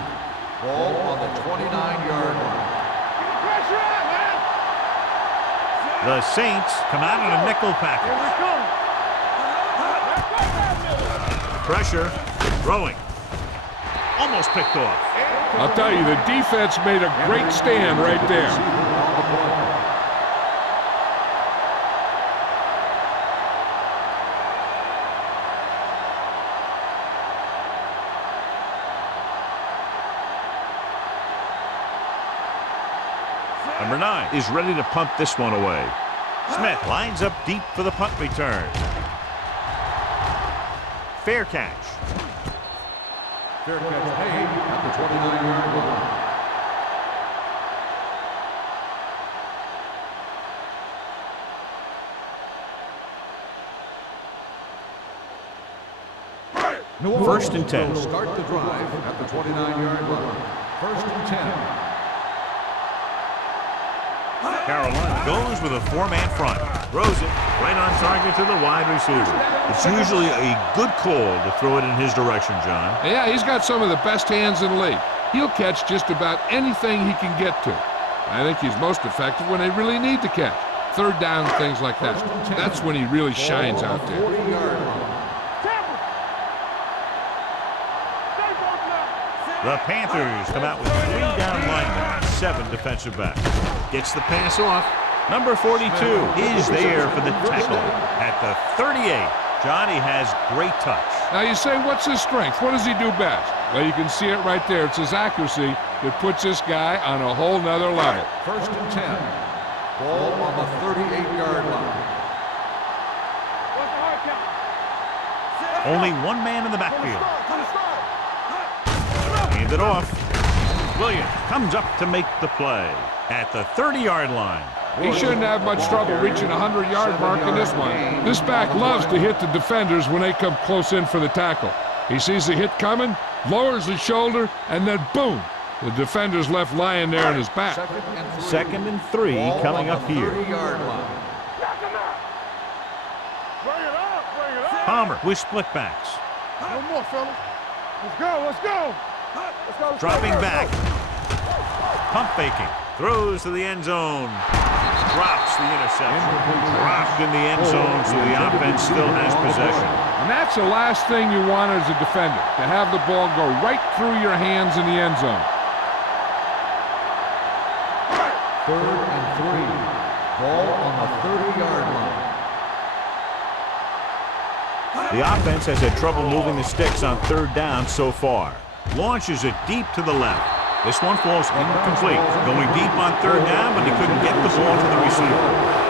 Ball on the 29-yard line. Pressure out, man. The Saints come out in a nickel Here package. we come. Pressure, throwing. Almost picked off. I'll tell you, the defense made a great stand right there. Number 9 is ready to punt this one away. Smith lines up deep for the punt return. Fair catch. Fair catch made at the 29-yard line. New Orleans 1st and 10. will start the drive at the 29-yard line. 1st and 10. Carolina goes with a 4-man front. Throws it right on target to the wide receiver. It's usually a good call to throw it in his direction, John. Yeah, he's got some of the best hands in the league. He'll catch just about anything he can get to. I think he's most effective when they really need to catch. Third down, things like that. That's when he really shines out there. 40-yard line. The Panthers come out with 3 down linemen and 7 defensive backs. Gets the pass off. Number 42 is there for the tackle at the 38. Johnny has great touch. Now you say, what's his strength? What does he do best? Well, you can see it right there. It's his accuracy that puts this guy on a whole nother level. 1st and 10. Ball on the 38-yard line. What's the hard count? Only 1 man in the backfield. Hand it off. Williams comes up to make the play at the 30-yard line. He shouldn't have much trouble reaching the 100-yard mark in this one. This back loves to hit the defenders when they come close in for the tackle. He sees the hit coming, lowers his shoulder, and then boom, the defender's left lying there in his back. 2nd and 3 coming up here. 30-yard line. Bring it up, bring it up. Palmer with split backs. No more, fellas. Let's go, let's go. Let's go. Dropping back. Pump faking. Throws to the end zone. Drops the interception. Dropped in the end zone, so the offense still has possession. And that's the last thing you want as a defender, to have the ball go right through your hands in the end zone. 3rd and 3. Ball on the 30-yard line. The offense has had trouble moving the sticks on 3rd down so far. Launches it deep to the left. This one falls incomplete. Going deep on 3rd down, but he couldn't get the ball to the receiver.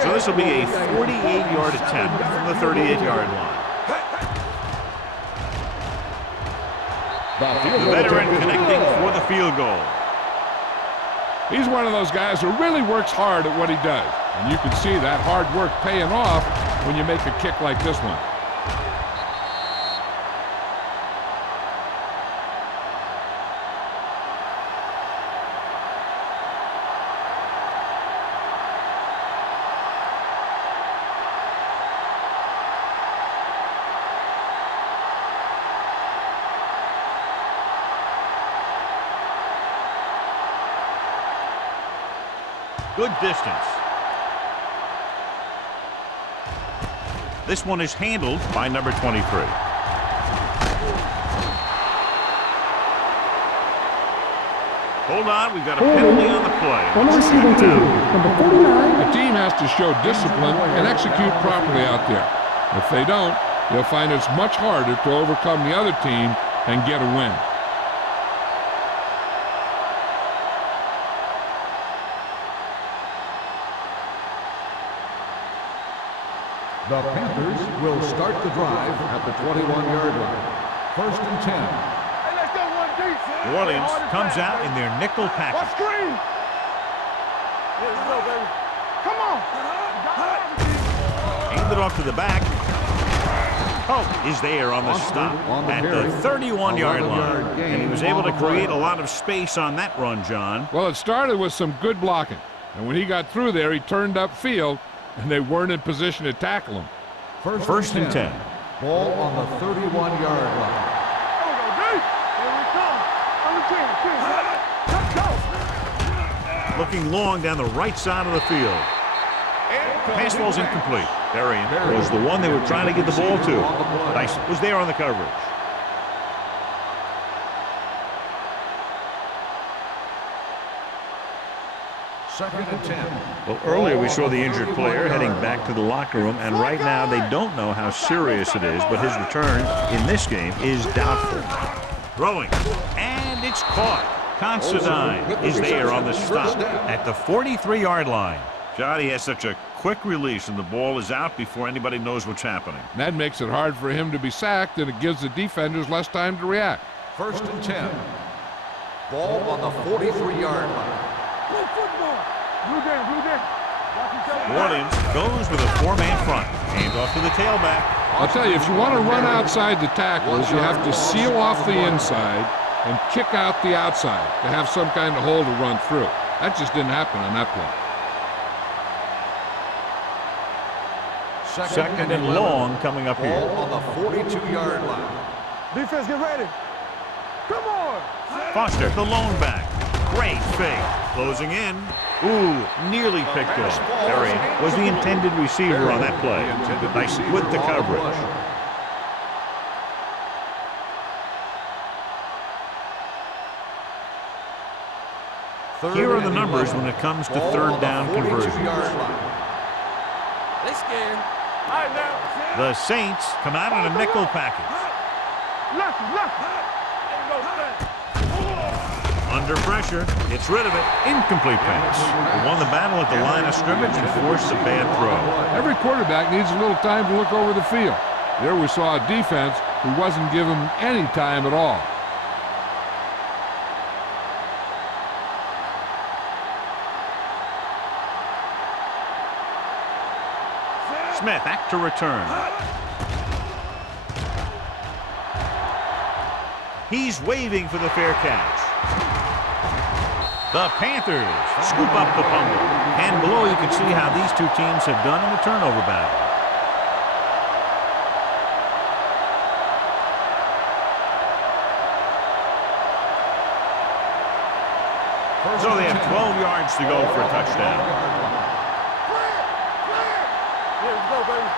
So this will be a 48-yard attempt from the 38-yard line. The veteran connecting for the field goal. He's one of those guys who really works hard at what he does. And you can see that hard work paying off when you make a kick like this one. Good distance. This one is handled by number 23. Hold on, we've got a penalty on the play. On the receiving team, number 49. The team has to show discipline and execute properly out there. If they don't, they'll find it's much harder to overcome the other team and get a win. The Panthers will start the drive at the 21-yard line. First and 10. Hey, let's go one deep. New Orleans comes out in their nickel What package. screen? Here we go, baby. Come on. Handed off to the back. Pope is there on the stop at the 31-yard line. And he was able to create a lot of space on that run, John. Well, it started with some good blocking. And when he got through there, he turned upfield, and they weren't in position to tackle him. First and 10. Ball on the 31-yard line. Here we go, deep. Here we come. On the 10. Let's go. Looking long down the right side of the field. Pass ball's incomplete. Berrien was the one they were trying to get the ball to. Nice was there on the coverage. Second and 10. Well, earlier we saw the injured player heading back to the locker room, and right now they don't know how serious it is, but his return in this game is doubtful. Throwing, and it's caught. Considine is there on the stop at the 43-yard line. Johnny has such a quick release, and the ball is out before anybody knows what's happening. That makes it hard for him to be sacked, and it gives the defenders less time to react. First and 10. Ball on the 43-yard line. Play football. Blue down, blue down. Watch each other. New Orleans goes with a four-man front. Hand off to the tailback. I'll tell you, if you want to run outside the tackles, you have to seal off the inside and kick out the outside to have some kind of hole to run through. That just didn't happen on that play. Second and long coming up here. Ball on the 42-yard line. Defense, get ready. Come on. Foster, the lone back. Great fake. Closing in. Ooh, nearly picked off. Berrien was the intended receiver on that play. Nice with the coverage. Here are the numbers when it comes to third down conversions. They scared. All right, now. The Saints come out in a nickel package. Lefty, lefty. There we go, stand. Under pressure, gets rid of it. Incomplete pass. They won the battle at the line of scrimmage and forced a bad throw. Every quarterback needs a little time to look over the field. There we saw a defense who wasn't given any time at all. Smith back to return. He's waving for the fair catch. The Panthers scoop up the fumble. And below you can see how these two teams have done in the turnover battle. So they have 12 yards to go for a touchdown. Here we go, baby.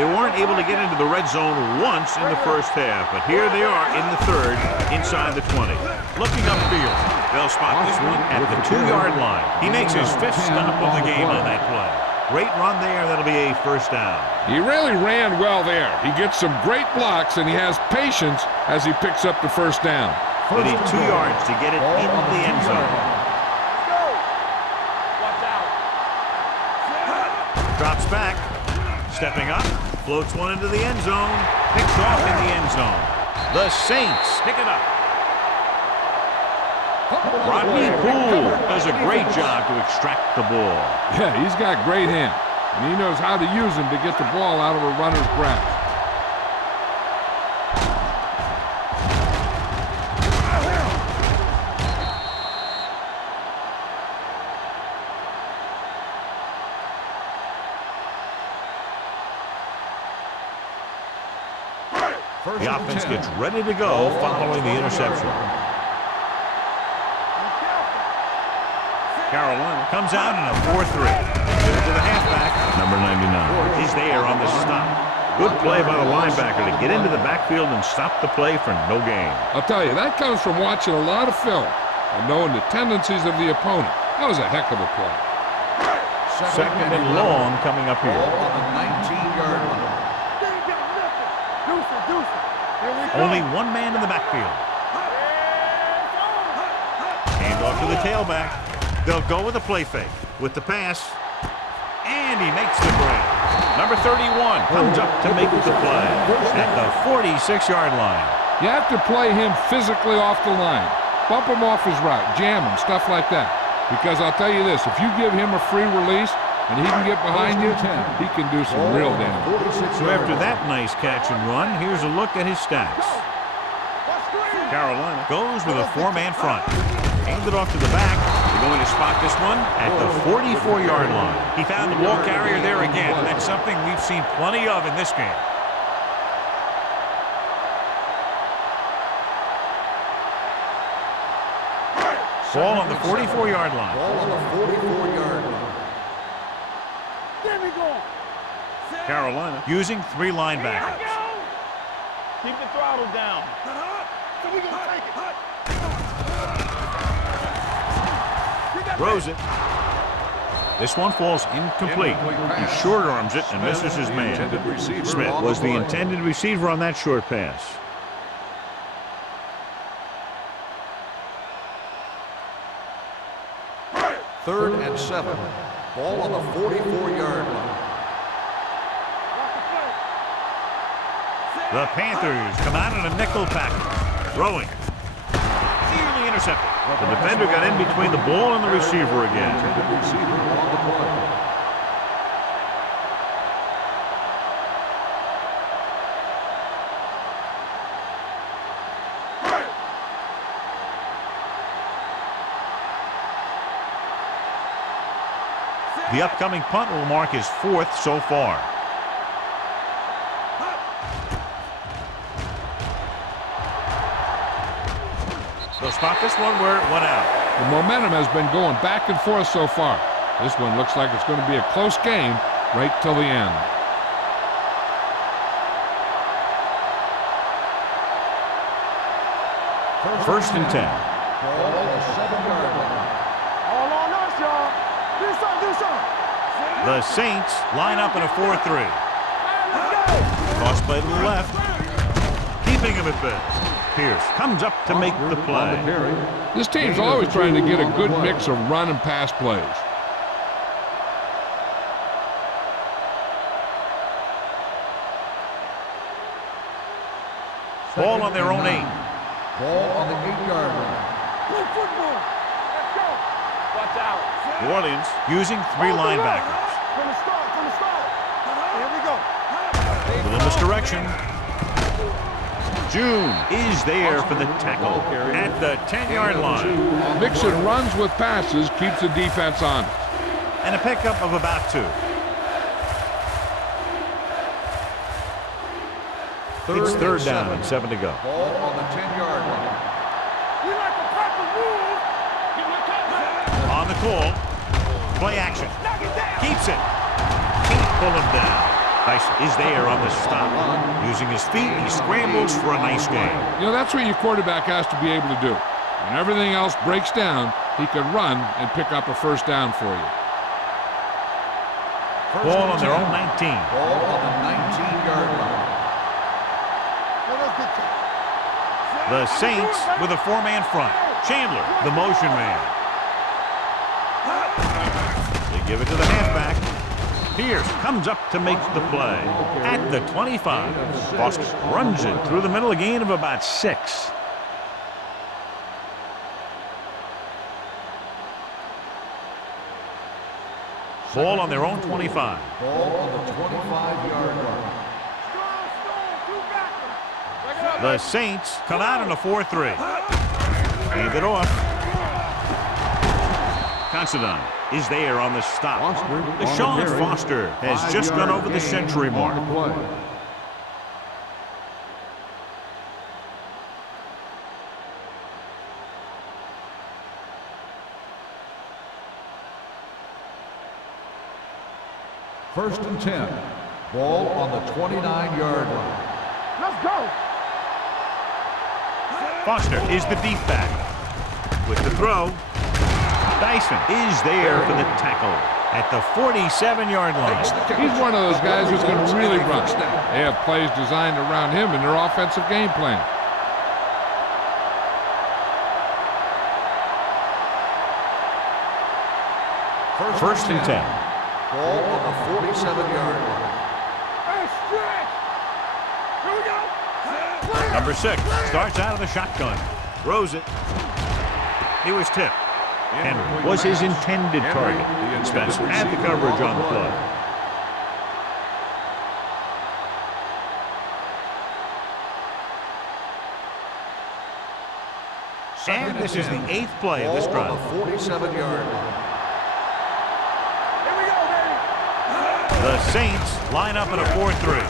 They weren't able to get into the red zone once in the first half, but here they are in the third, inside the 20. Looking upfield, they'll spot this one at the 2-yard line. He makes his 5th stop of the game on that play. Great run there. That'll be a first down. He really ran well there. He gets some great blocks, and he has patience as he picks up the first down. They need 2 yards to get it into the end zone. Let's go. Watch out. Drops back. Stepping up, floats one into the end zone, picks off in the end zone. The Saints pick it up. Rodney Poole does a great job to extract the ball. Yeah, he's got great hands. and he knows how to use them to get the ball out of a runner's grasp. The offense gets ready to go following the interception. Carolina comes out in a 4-3. Give it to the halfback. Number 99 is there on the stop. Good play by the linebacker to get into the backfield and stop the play for no gain. I'll tell you, that comes from watching a lot of film and knowing the tendencies of the opponent. That was a heck of a play. Second and long coming up here. On the 19-yard line. Only one man in the backfield. Hand off to the tailback. They'll go with a play fake. With the pass. And he makes the grab. Number 31 comes up to make the play at the 46-yard line. You have to play him physically off the line. Bump him off his route. Jam him, stuff like that. Because I'll tell you this, if you give him a free release and he can get behind you, he can do some real damage. So after that nice catch and run, here's a look at his stats. Carolina goes with a 4-man front. Hand it off to the back. They're going to spot this one at the 44-yard line. He found the ball carrier there again, and that's something we've seen plenty of in this game. Ball on the 44-yard line. Ball on the 44-yard line. Carolina using 3 linebackers. Keep the throttle down. So we gonna take it. Throws it. This one falls incomplete. He short arms it and misses his man. Smith was the intended receiver on that short pass. Third and 7. Ball on the 44-yard line. The Panthers come out in a nickel package. Throwing. Nearly intercepted. The defender got in between the ball and the receiver again. Receiver on the play. The upcoming punt will mark his 4th so far. They'll spot this one where it went out. The momentum has been going back and forth so far. This one looks like it's going to be a close game right till the end. First and 10. Ball on the 7-yard line. All on us, y'all. Do something. The Saints line up in a 4-3. Toss play to the left. Keeping him at bay. Pierce comes up to make the play. This team's always trying to get a good mix of run and pass plays. Ball on their own 8. Ball on the 8-yard line. Play football. Let's go. Watch out. New Orleans using 3 linebackers. From the start. Here we go. A little misdirection. June is there for the tackle at the 10-yard line. Mixing runs with passes keeps the defense honest. And a pickup of about 2. It's third down and 7 to go. Ball on the 10-yard line. We like the proper rules. Give me a cut. On the call. Play action. Knock it down. Keeps it. Can't pull him down. Tyson is there on the stop. Using his feet, he scrambles for a nice gain. You know, that's what your quarterback has to be able to do. When everything else breaks down, he can run and pick up a first down for you. Ball on their own 19. Ball on the 19-yard line. The Saints with a 4-man front. Chandler, the motion man. They give it to the halfback. Pierce comes up to make the play at the 25. Foster runs it through the middle, a gain of about 6. Ball on their own 25. Ball on the 25-yard line. The Saints come out in a 4-3. Hand it off. Considine is there on the stop. Deshaun Foster has just gone over the century mark. First and 10. Ball on the 29-yard line. Let's go. Foster is the deep back. With the throw, Dyson is there for the tackle at the 47-yard line. He's one of those guys who's going to really run. They have plays designed around him in their offensive game plan. First and 10. Ball on the 47-yard line. Hey, stretch. Here we go. Number 6 starts out of the shotgun. Throws it. He was tipped. Henry was his intended target. Spencer had the coverage on the play. And this is the 8th play of this drive. Ball on the 47-yard line. Here we go, baby. The Saints line up in a 4-3.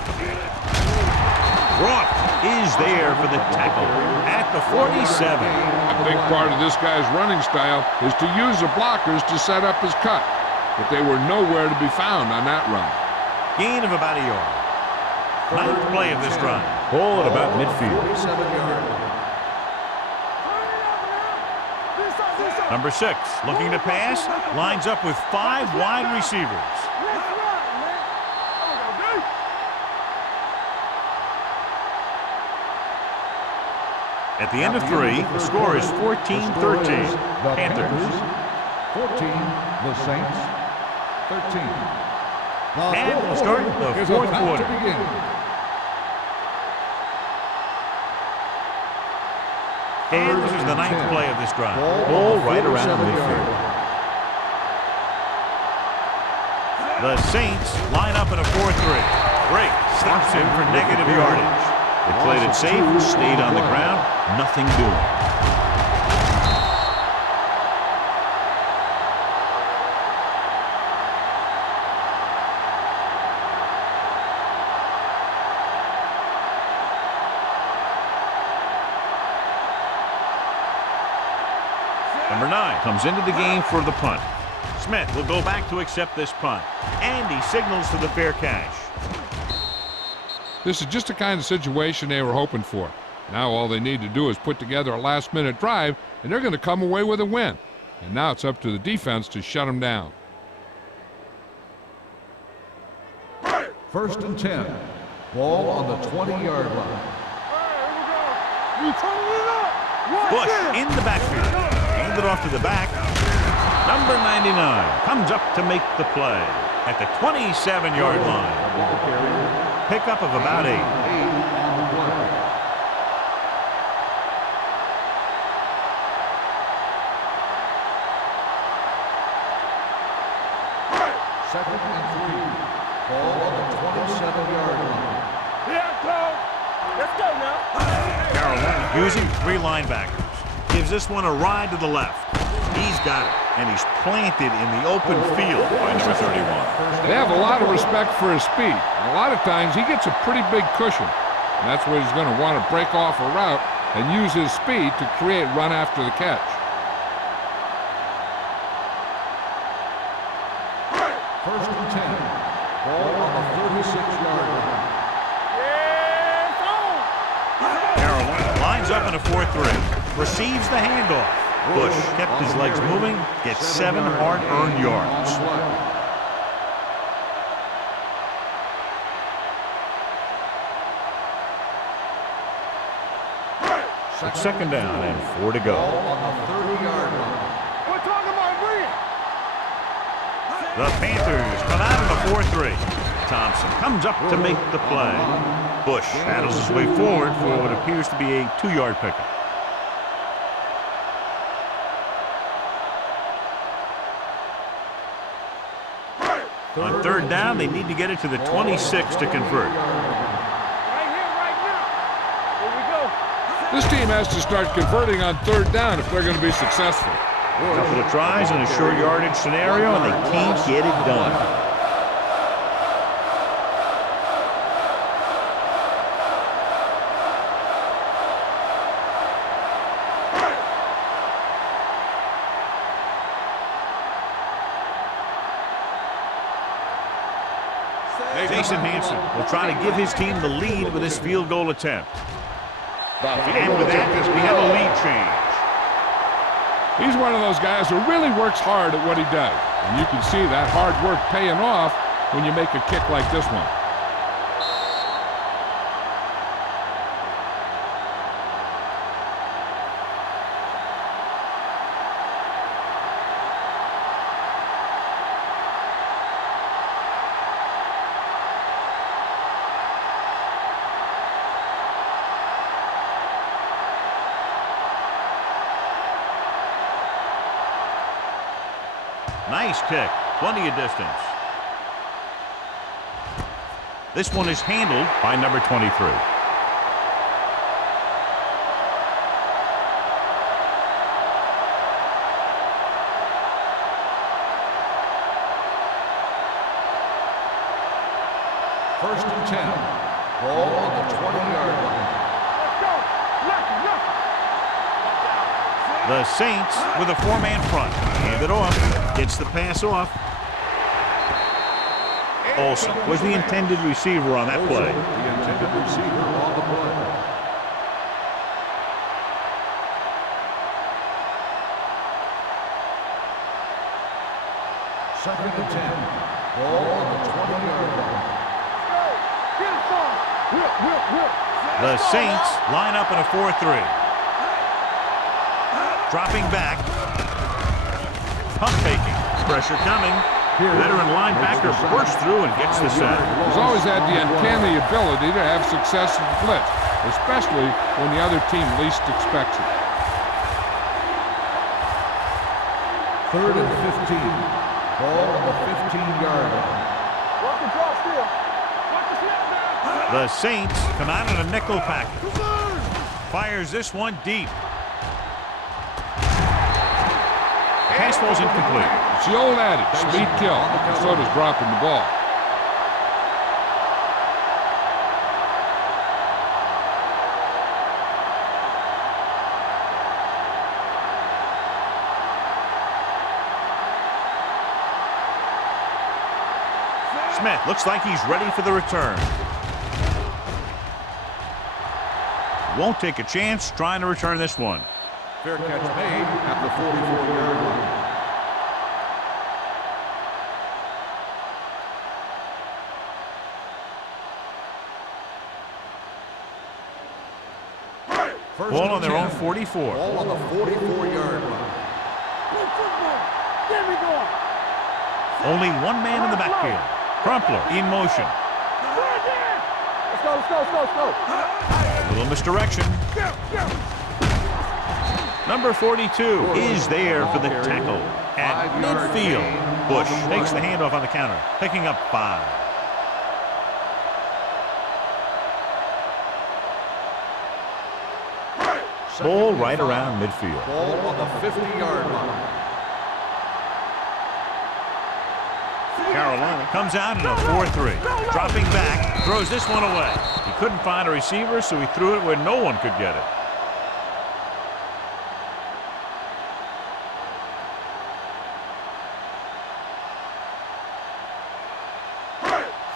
Roth is there for the tackle at the 47. A big part of this guy's running style is to use the blockers to set up his cut, but they were nowhere to be found on that run. Gain of about a yard. 9th play of this drive. Ball at about midfield. 47-yard line. Number 6 looking to pass, lines up with 5 wide receivers. Let's run, man. Here we go, dude. At the end of 3, the score is 14-13. The Panthers. 14, the Saints 13. And we'll start the Is 4th about quarter. to begin. And this is the 9th play of this drive. Ball right around 47-yard midfield. line. The Saints line up in a 4-3. Great. Stops him for negative yardage. They played it safe, stayed on the ground, nothing doing. Number 9 comes into the game for the punt. Smith will go back to accept this punt. And he signals to the fair catch. This is just the kind of situation they were hoping for. Now all they need to do is put together a last-minute drive, and they're going to come away with a win. And now it's up to the defense to shut them down. First and 10. Ball on the 20-yard line. You turning it up. Watch Bush this. in the backfield. Handed off to the back. Number 99 comes up to make the play at the 27-yard line. Pickup of about 8. 8 on the play. Second and 3. Ball on the 27-yard line. Here I come. Let's go now. Carolina using 3 linebackers. Gives this one a ride to the left. He's got it, and he's planted in the open field by number 31. They have a lot of respect for his speed. And a lot of times he gets a pretty big cushion. And that's where he's going to want to break off a route and use his speed to create run after the catch. First and 10. Ball on the 46-yard line. Yes, on. Carolina lines up in a 4-3. Receives the handoff. Bush kept his legs moving, gets 7 hard-earned yards. It's second down and 4 to go. Ball on the 30-yard line. We're talking about win. The Panthers come out in a 4-3. Thompson comes up to make the play. Bush battles his way forward for what appears to be a 2-yard pickup. On third down, they need to get it to the 26 to convert. Right here, right now. Here we go. This team has to start converting on third down if they're going to be successful. A couple of tries in a short yardage scenario, and they can't get it done. Jason Hansen will try to give his team the lead with his field goal attempt. And with that, we have a lead change. He's one of those guys who really works hard at what he does. And you can see that hard work paying off when you make a kick like this one. Nice kick. Plenty of distance. This one is handled by number 23. First and 10. Ball on the 20-yard line. Let's go. The Saints with a four-man front. Hand it off. Gets the pass off. Olsen was the intended receiver on that play. The intended receiver on the play. Second and 10. Ball on the 20-yard line. Get some. Whip. The Saints line up in a 4-3. Dropping back. Pump faking. Pressure coming. Veteran linebacker bursts through and gets the sack. He's always had the uncanny ability to have success in blitz, especially when the other team least expects it. Third and 15. Ball on the 15-yard line. Watch the draw still. Watch the snap now. The Saints come out in a nickel package. Fires this one deep. Pass ball's incomplete. It's the old adage, speed kill. So does dropping the ball. Smith looks like he's ready for the return. Won't take a chance trying to return this one. Fair catch made at the 44-yard line. Ball on their own 44. Ball on the 44-yard line. Play football. Get me going. Only one man in the backfield. Crumpler in motion. Let's go. A little misdirection. Number 42 is there for the tackle at midfield. Bush takes the handoff on the counter, picking up 5. Ball right around midfield. Ball on the 50-yard line. Carolina comes out in a 4-3. Dropping back, throws this one away. He couldn't find a receiver, so he threw it where no one could get it.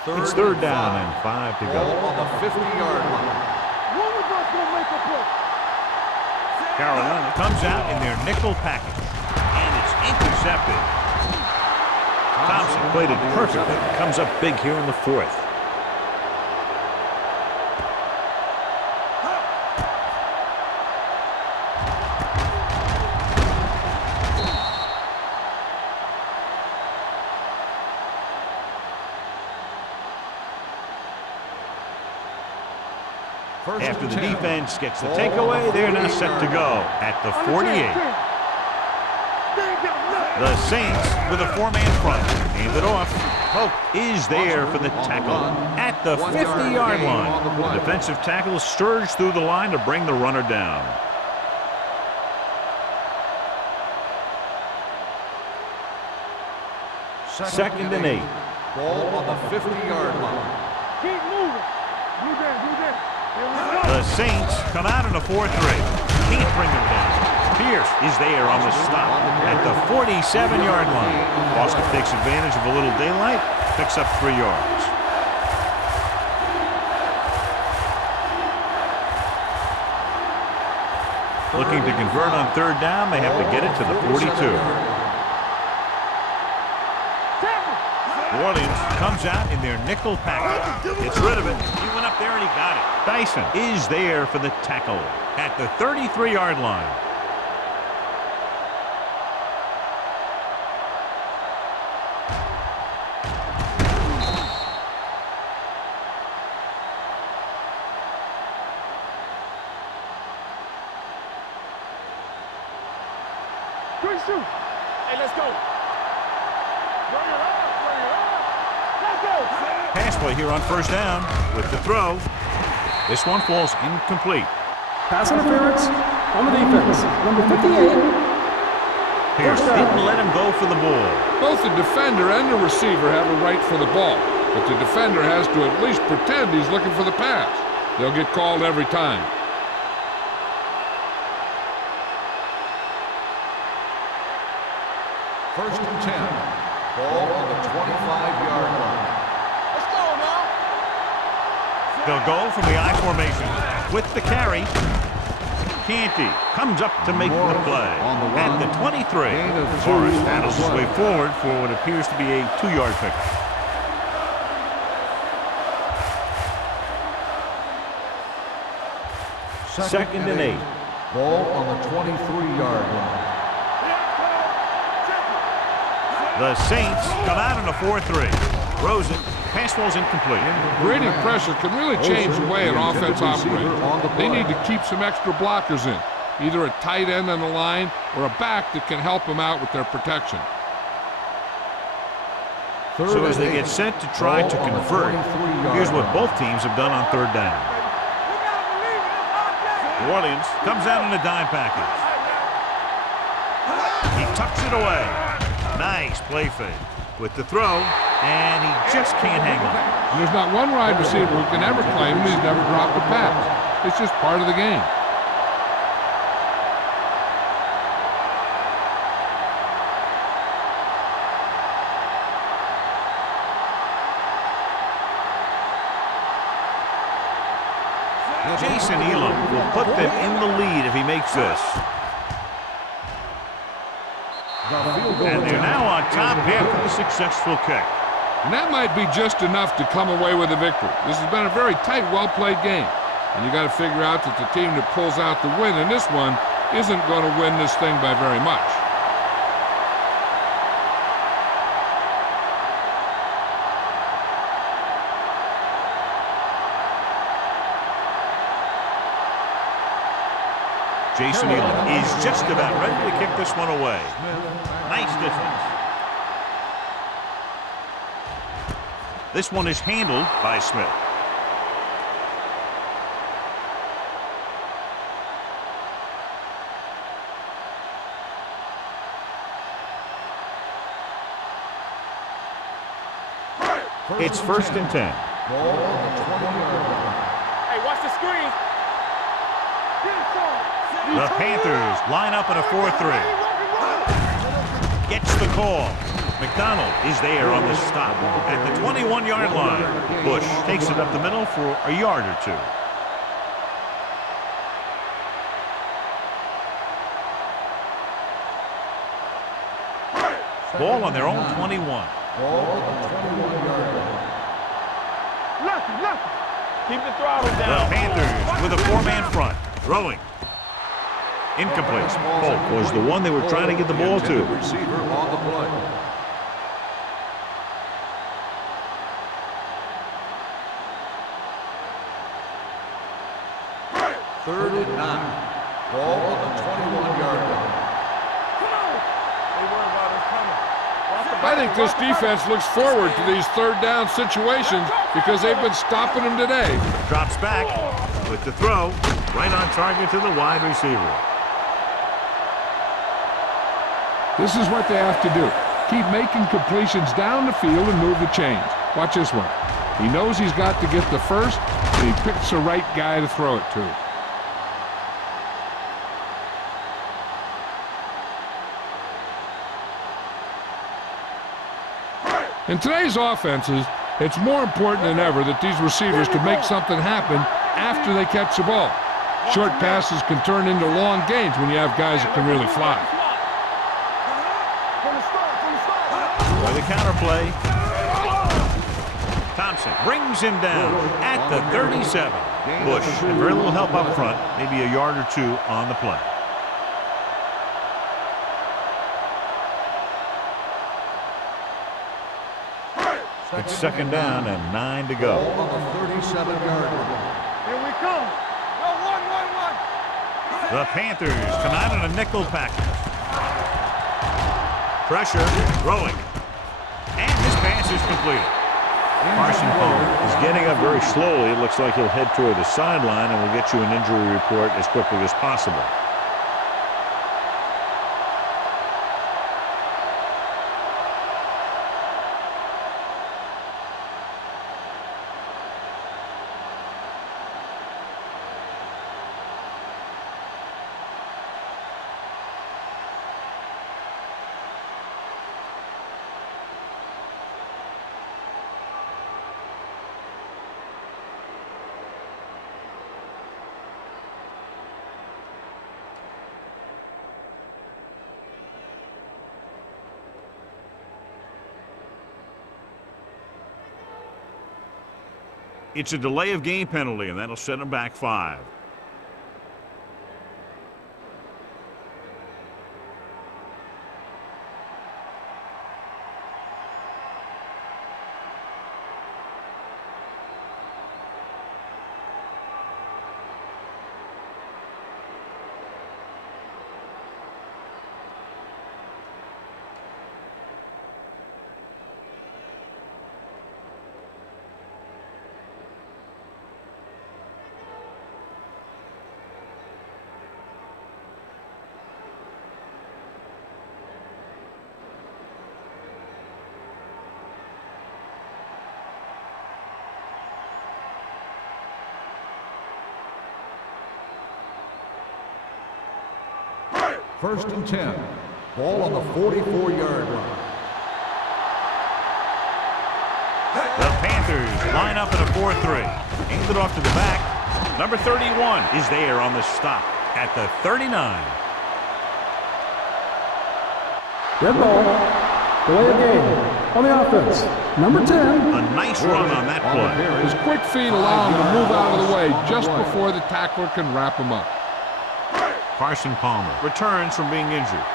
It's third down and 5 to go. Ball on the 50-yard line. One of us will make a play. Carolina comes out in their nickel package, and it's intercepted. Thompson played it perfectly. Comes up big here in the 4th. After the defense gets the takeaway, they're now set to go at the 48. The Saints with a four-man front. Hand it off. Polk is there for the tackle at the 50-yard line. The defensive tackle surged through the line to bring the runner down. Second and 8. Ball on the 50-yard line. Keep moving. Move in, move in. Here we go. The Saints come out in a 4-3. Can't bring them down. Pierce is there on the stop at the 47-yard line. Boston takes advantage of a little daylight, picks up 3 yards. Looking to convert on third down, they have to get it to the 42. New Orleans comes out in their nickel package. Gets rid of it. He went up there and he got it. Dyson is there for the tackle at the 33-yard line. Quick shoot. Hey, let's go. Bring it up, bring it up. Let's go. Pass play here on first down with the throw. This one falls incomplete. Pass interference on the defense. Number 58. Pierce didn't let him go for the ball. Both the defender and the receiver have a right for the ball, but the defender has to at least pretend he's looking for the pass. They'll get called every time. First and 10. Ball on the 25-yard line. Let's go now. They'll go from the I formation with the carry. Canty comes up to make the play at the 23. Forrest handles his way forward for what appears to be a 2-yard pickup. Second and 8. Ball on the 23-yard line. The Saints come out in a 4-3. Rosen, pass ball's incomplete. Grading pressure can really change the way an offense operates. They need to keep some extra blockers in, either a tight end on the line or a back that can help them out with their protection. So as they get set to try to convert, here's what both teams have done on third down. New Orleans comes out in a dime package. He tucks it away. Nice play fake with the throw, and he just can't hang on. And there's not one wide receiver who can ever claim he's never dropped a pass. It's just part of the game. Jason Elam will put them in the lead if he makes this. And they're now on top after the successful kick. And that might be just enough to come away with a victory. This has been a very tight, well-played game. And you got to figure out that the team that pulls out the win in this one isn't going to win this thing by very much. Jason Elam is just about ready to kick this one away. Nice distance. This one is handled by Smith. It's first and 10. Ball on the 20-yard line. Hey, watch the screen. The Panthers line up in a 4-3. Gets the call. McDonald is there on the stop at the 21-yard line. Bush takes it up the middle for a yard or two. Ball on their own 21. Ball on the 21-yard line. Left. Keep the throttle The down. Panthers with a 4-man front. Throwing. Incomplete. Polk was the one they were trying to get the ball to. Receiver on the play. Third and 9. Ball on the 21-yard line. Come on. They worry about us coming. Watch the I think this defense looks forward to these third down situations because they've been stopping them today. Drops back with the throw. Right on target to the wide receiver. This is what they have to do. Keep making completions down the field and move the chains. Watch this one. He knows he's got to get the first, and he picks the right guy to throw it to. In today's offenses, it's more important than ever that these receivers to make something happen after they catch the ball. Short passes can turn into long gains when you have guys that can really fly. For the counter play. Thompson brings him down at the 37. Bush, and very little help up front, maybe a yard or two on the play. It's second down and 9 to go. On the 37-yard line. Here we come. Go, one. The Panthers come out in a nickel package. Pressure, throwing. And this pass is completed. Carson Palmer is getting up very slowly. It looks like he'll head toward the sideline, and we'll get you an injury report as quickly as possible. It's a delay of game penalty, and that'll set them back 5. First and 10. Ball on the 44-yard line. The Panthers line up in a 4-3. Aimed it off to the back. Number 31 is there on the stop at the 39. Red ball. Delay of game. On the offense. Number 10. A nice run on that play. His quick feet allow him to move out of the way just before the tackler can wrap him up. Carson Palmer returns from being injured.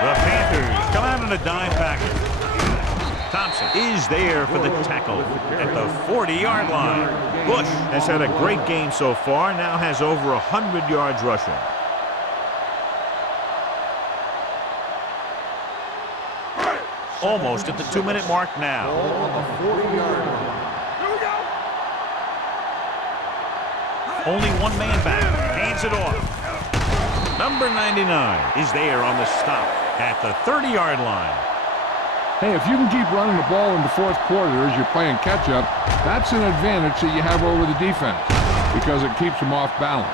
The Panthers come out in a dime package. Thompson is there for the tackle at the 40-yard line. Bush has had a great game so far, now has over 100 yards rushing. Almost at the 2-minute mark now. Ball on the 40-yard line. Only one man back. Hands it off. Number 99 is there on the stop at the 30-yard line. Hey, if you can keep running the ball in the fourth quarter as you're playing catch-up, that's an advantage that you have over the defense because it keeps them off balance.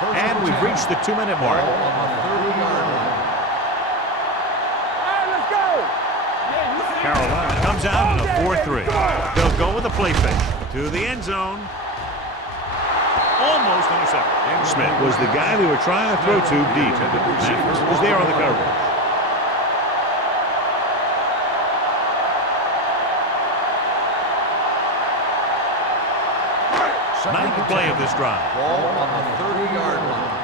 And we've reached the 2-minute mark. Ball on the 30-yard line. All right, let's go. Carolina comes out in a 4-3. They'll go with a play fake to the end zone. Almost intercepted. Smith was the guy they were trying to throw to deep. Matthews was there on the coverage. Ninth play of this drive. Ball on the 30-yard line.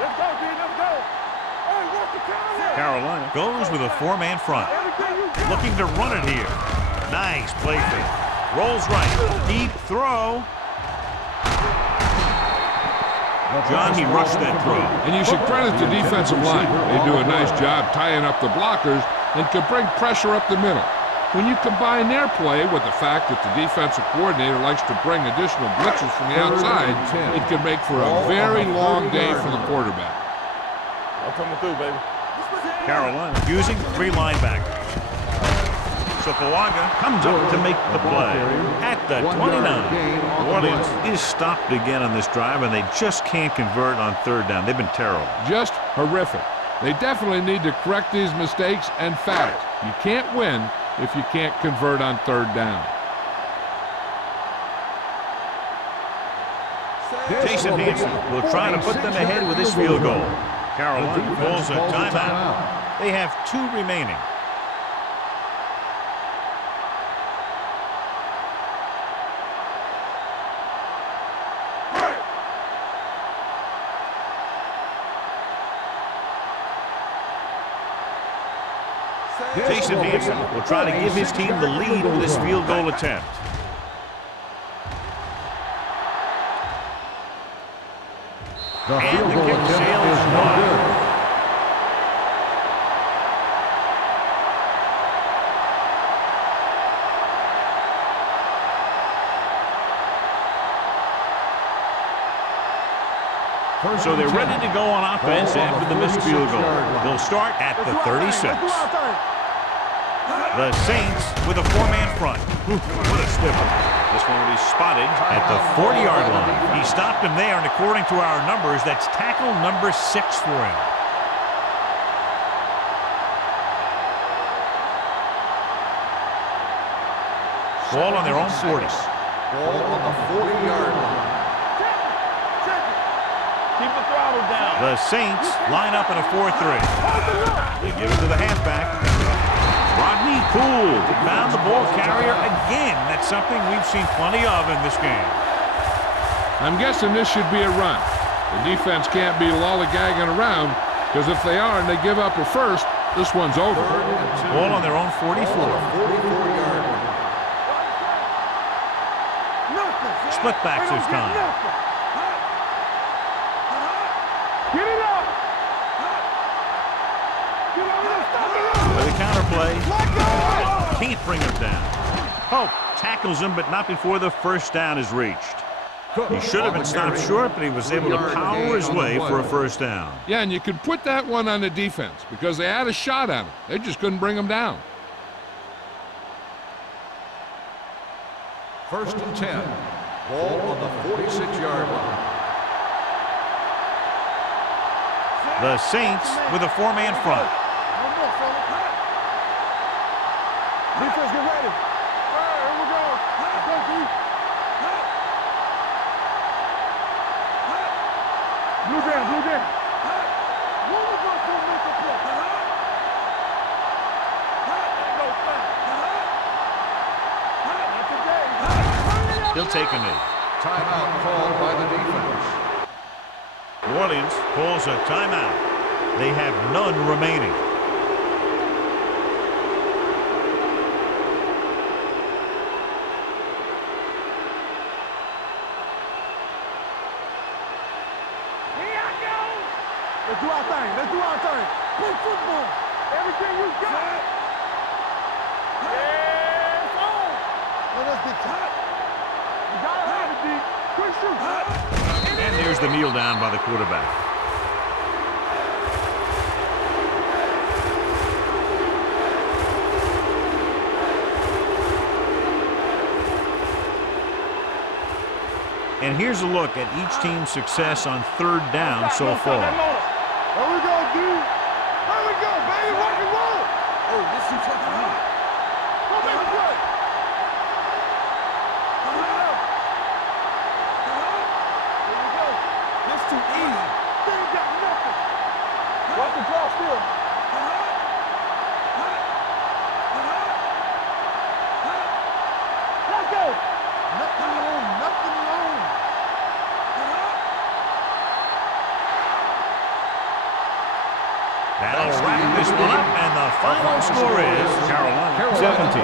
Let's go, D. Let's go. Hey, what's the count? Carolina goes with a four-man front. Everything you got. Looking to run it here. Nice play fake. Rolls right. Deep throw. John, he rushed that throw. And you should credit the defensive line. They do a nice job tying up the blockers and can bring pressure up the middle. When you combine their play with the fact that the defensive coordinator likes to bring additional blitzes from the outside, it can make for a very long day for the quarterback. I'm coming through, baby. Carolina using three linebackers. So Kawaga comes up to make the play at the 29. New Orleans is stopped again on this drive, and they just can't convert on third down. They've been terrible. Just horrific. They definitely need to correct these mistakes and fast. You can't win if you can't convert on third down. Jason Hanson will try to put them ahead with this field goal. Carolina calls a timeout. They have 2 remaining. Jason Hanson will try to give his team the lead with this field goal attempt. And the kick sails wide. So they're ready to go on offense after the missed field goal. They'll start at the 36. The Saints with a four-man front. What a stiffer. This one will be spotted at the 40-yard line. He stopped him there, and according to our numbers, that's tackle number 6 for him. Ball on their own 40. Ball on the 40-yard line. Keep the throttle down. The Saints line up in a 4-3. They give it to the halfback. Rodney Poole found the ball carrier again. That's something we've seen plenty of in this game. I'm guessing this should be a run. The defense can't be lollygagging around, because if they are and they give up a first, this one's over. Ball on their own 44. 44-yard line. Split backs this time. Get it up. With a counterplay. Can't bring him down. Hope tackles him, but not before the first down is reached. He should have been stopped short, but he was able to power his way for a first down. Yeah, and you could put that one on the defense because they had a shot at him. They just couldn't bring him down. 1st and 10. Ball on the 46-yard line. The Saints with a four-man front. Defense, get ready. All right, here we go. Go, D. Blue down, blue down. What was going to make a play? Go fast. Not today. He'll take a knee. Timeout called by the defense. New Orleans calls a timeout. They have none remaining. Let's do our thing. Let's do our thing. Play football. Everything you got. Yes, on. Let's get tight. You got to have it, D. Quick shoot. And there's the kneel down by the quarterback. And here's a look at each team's success on third down so far. There we go, D. There we go, baby. Rock and roll. Oh, this is fucking hot. Go make a play. There we go. This too easy. They ain't got nothing. Watch the draw still. Let's go. Nothing alone. Nothing alone. That'll wrap this one up, and the final score is Carolina 17,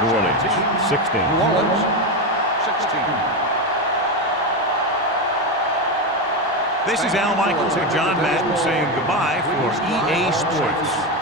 New Orleans 16. New Orleans 16. This is Al Michaels and John Madden saying goodbye for EA Sports.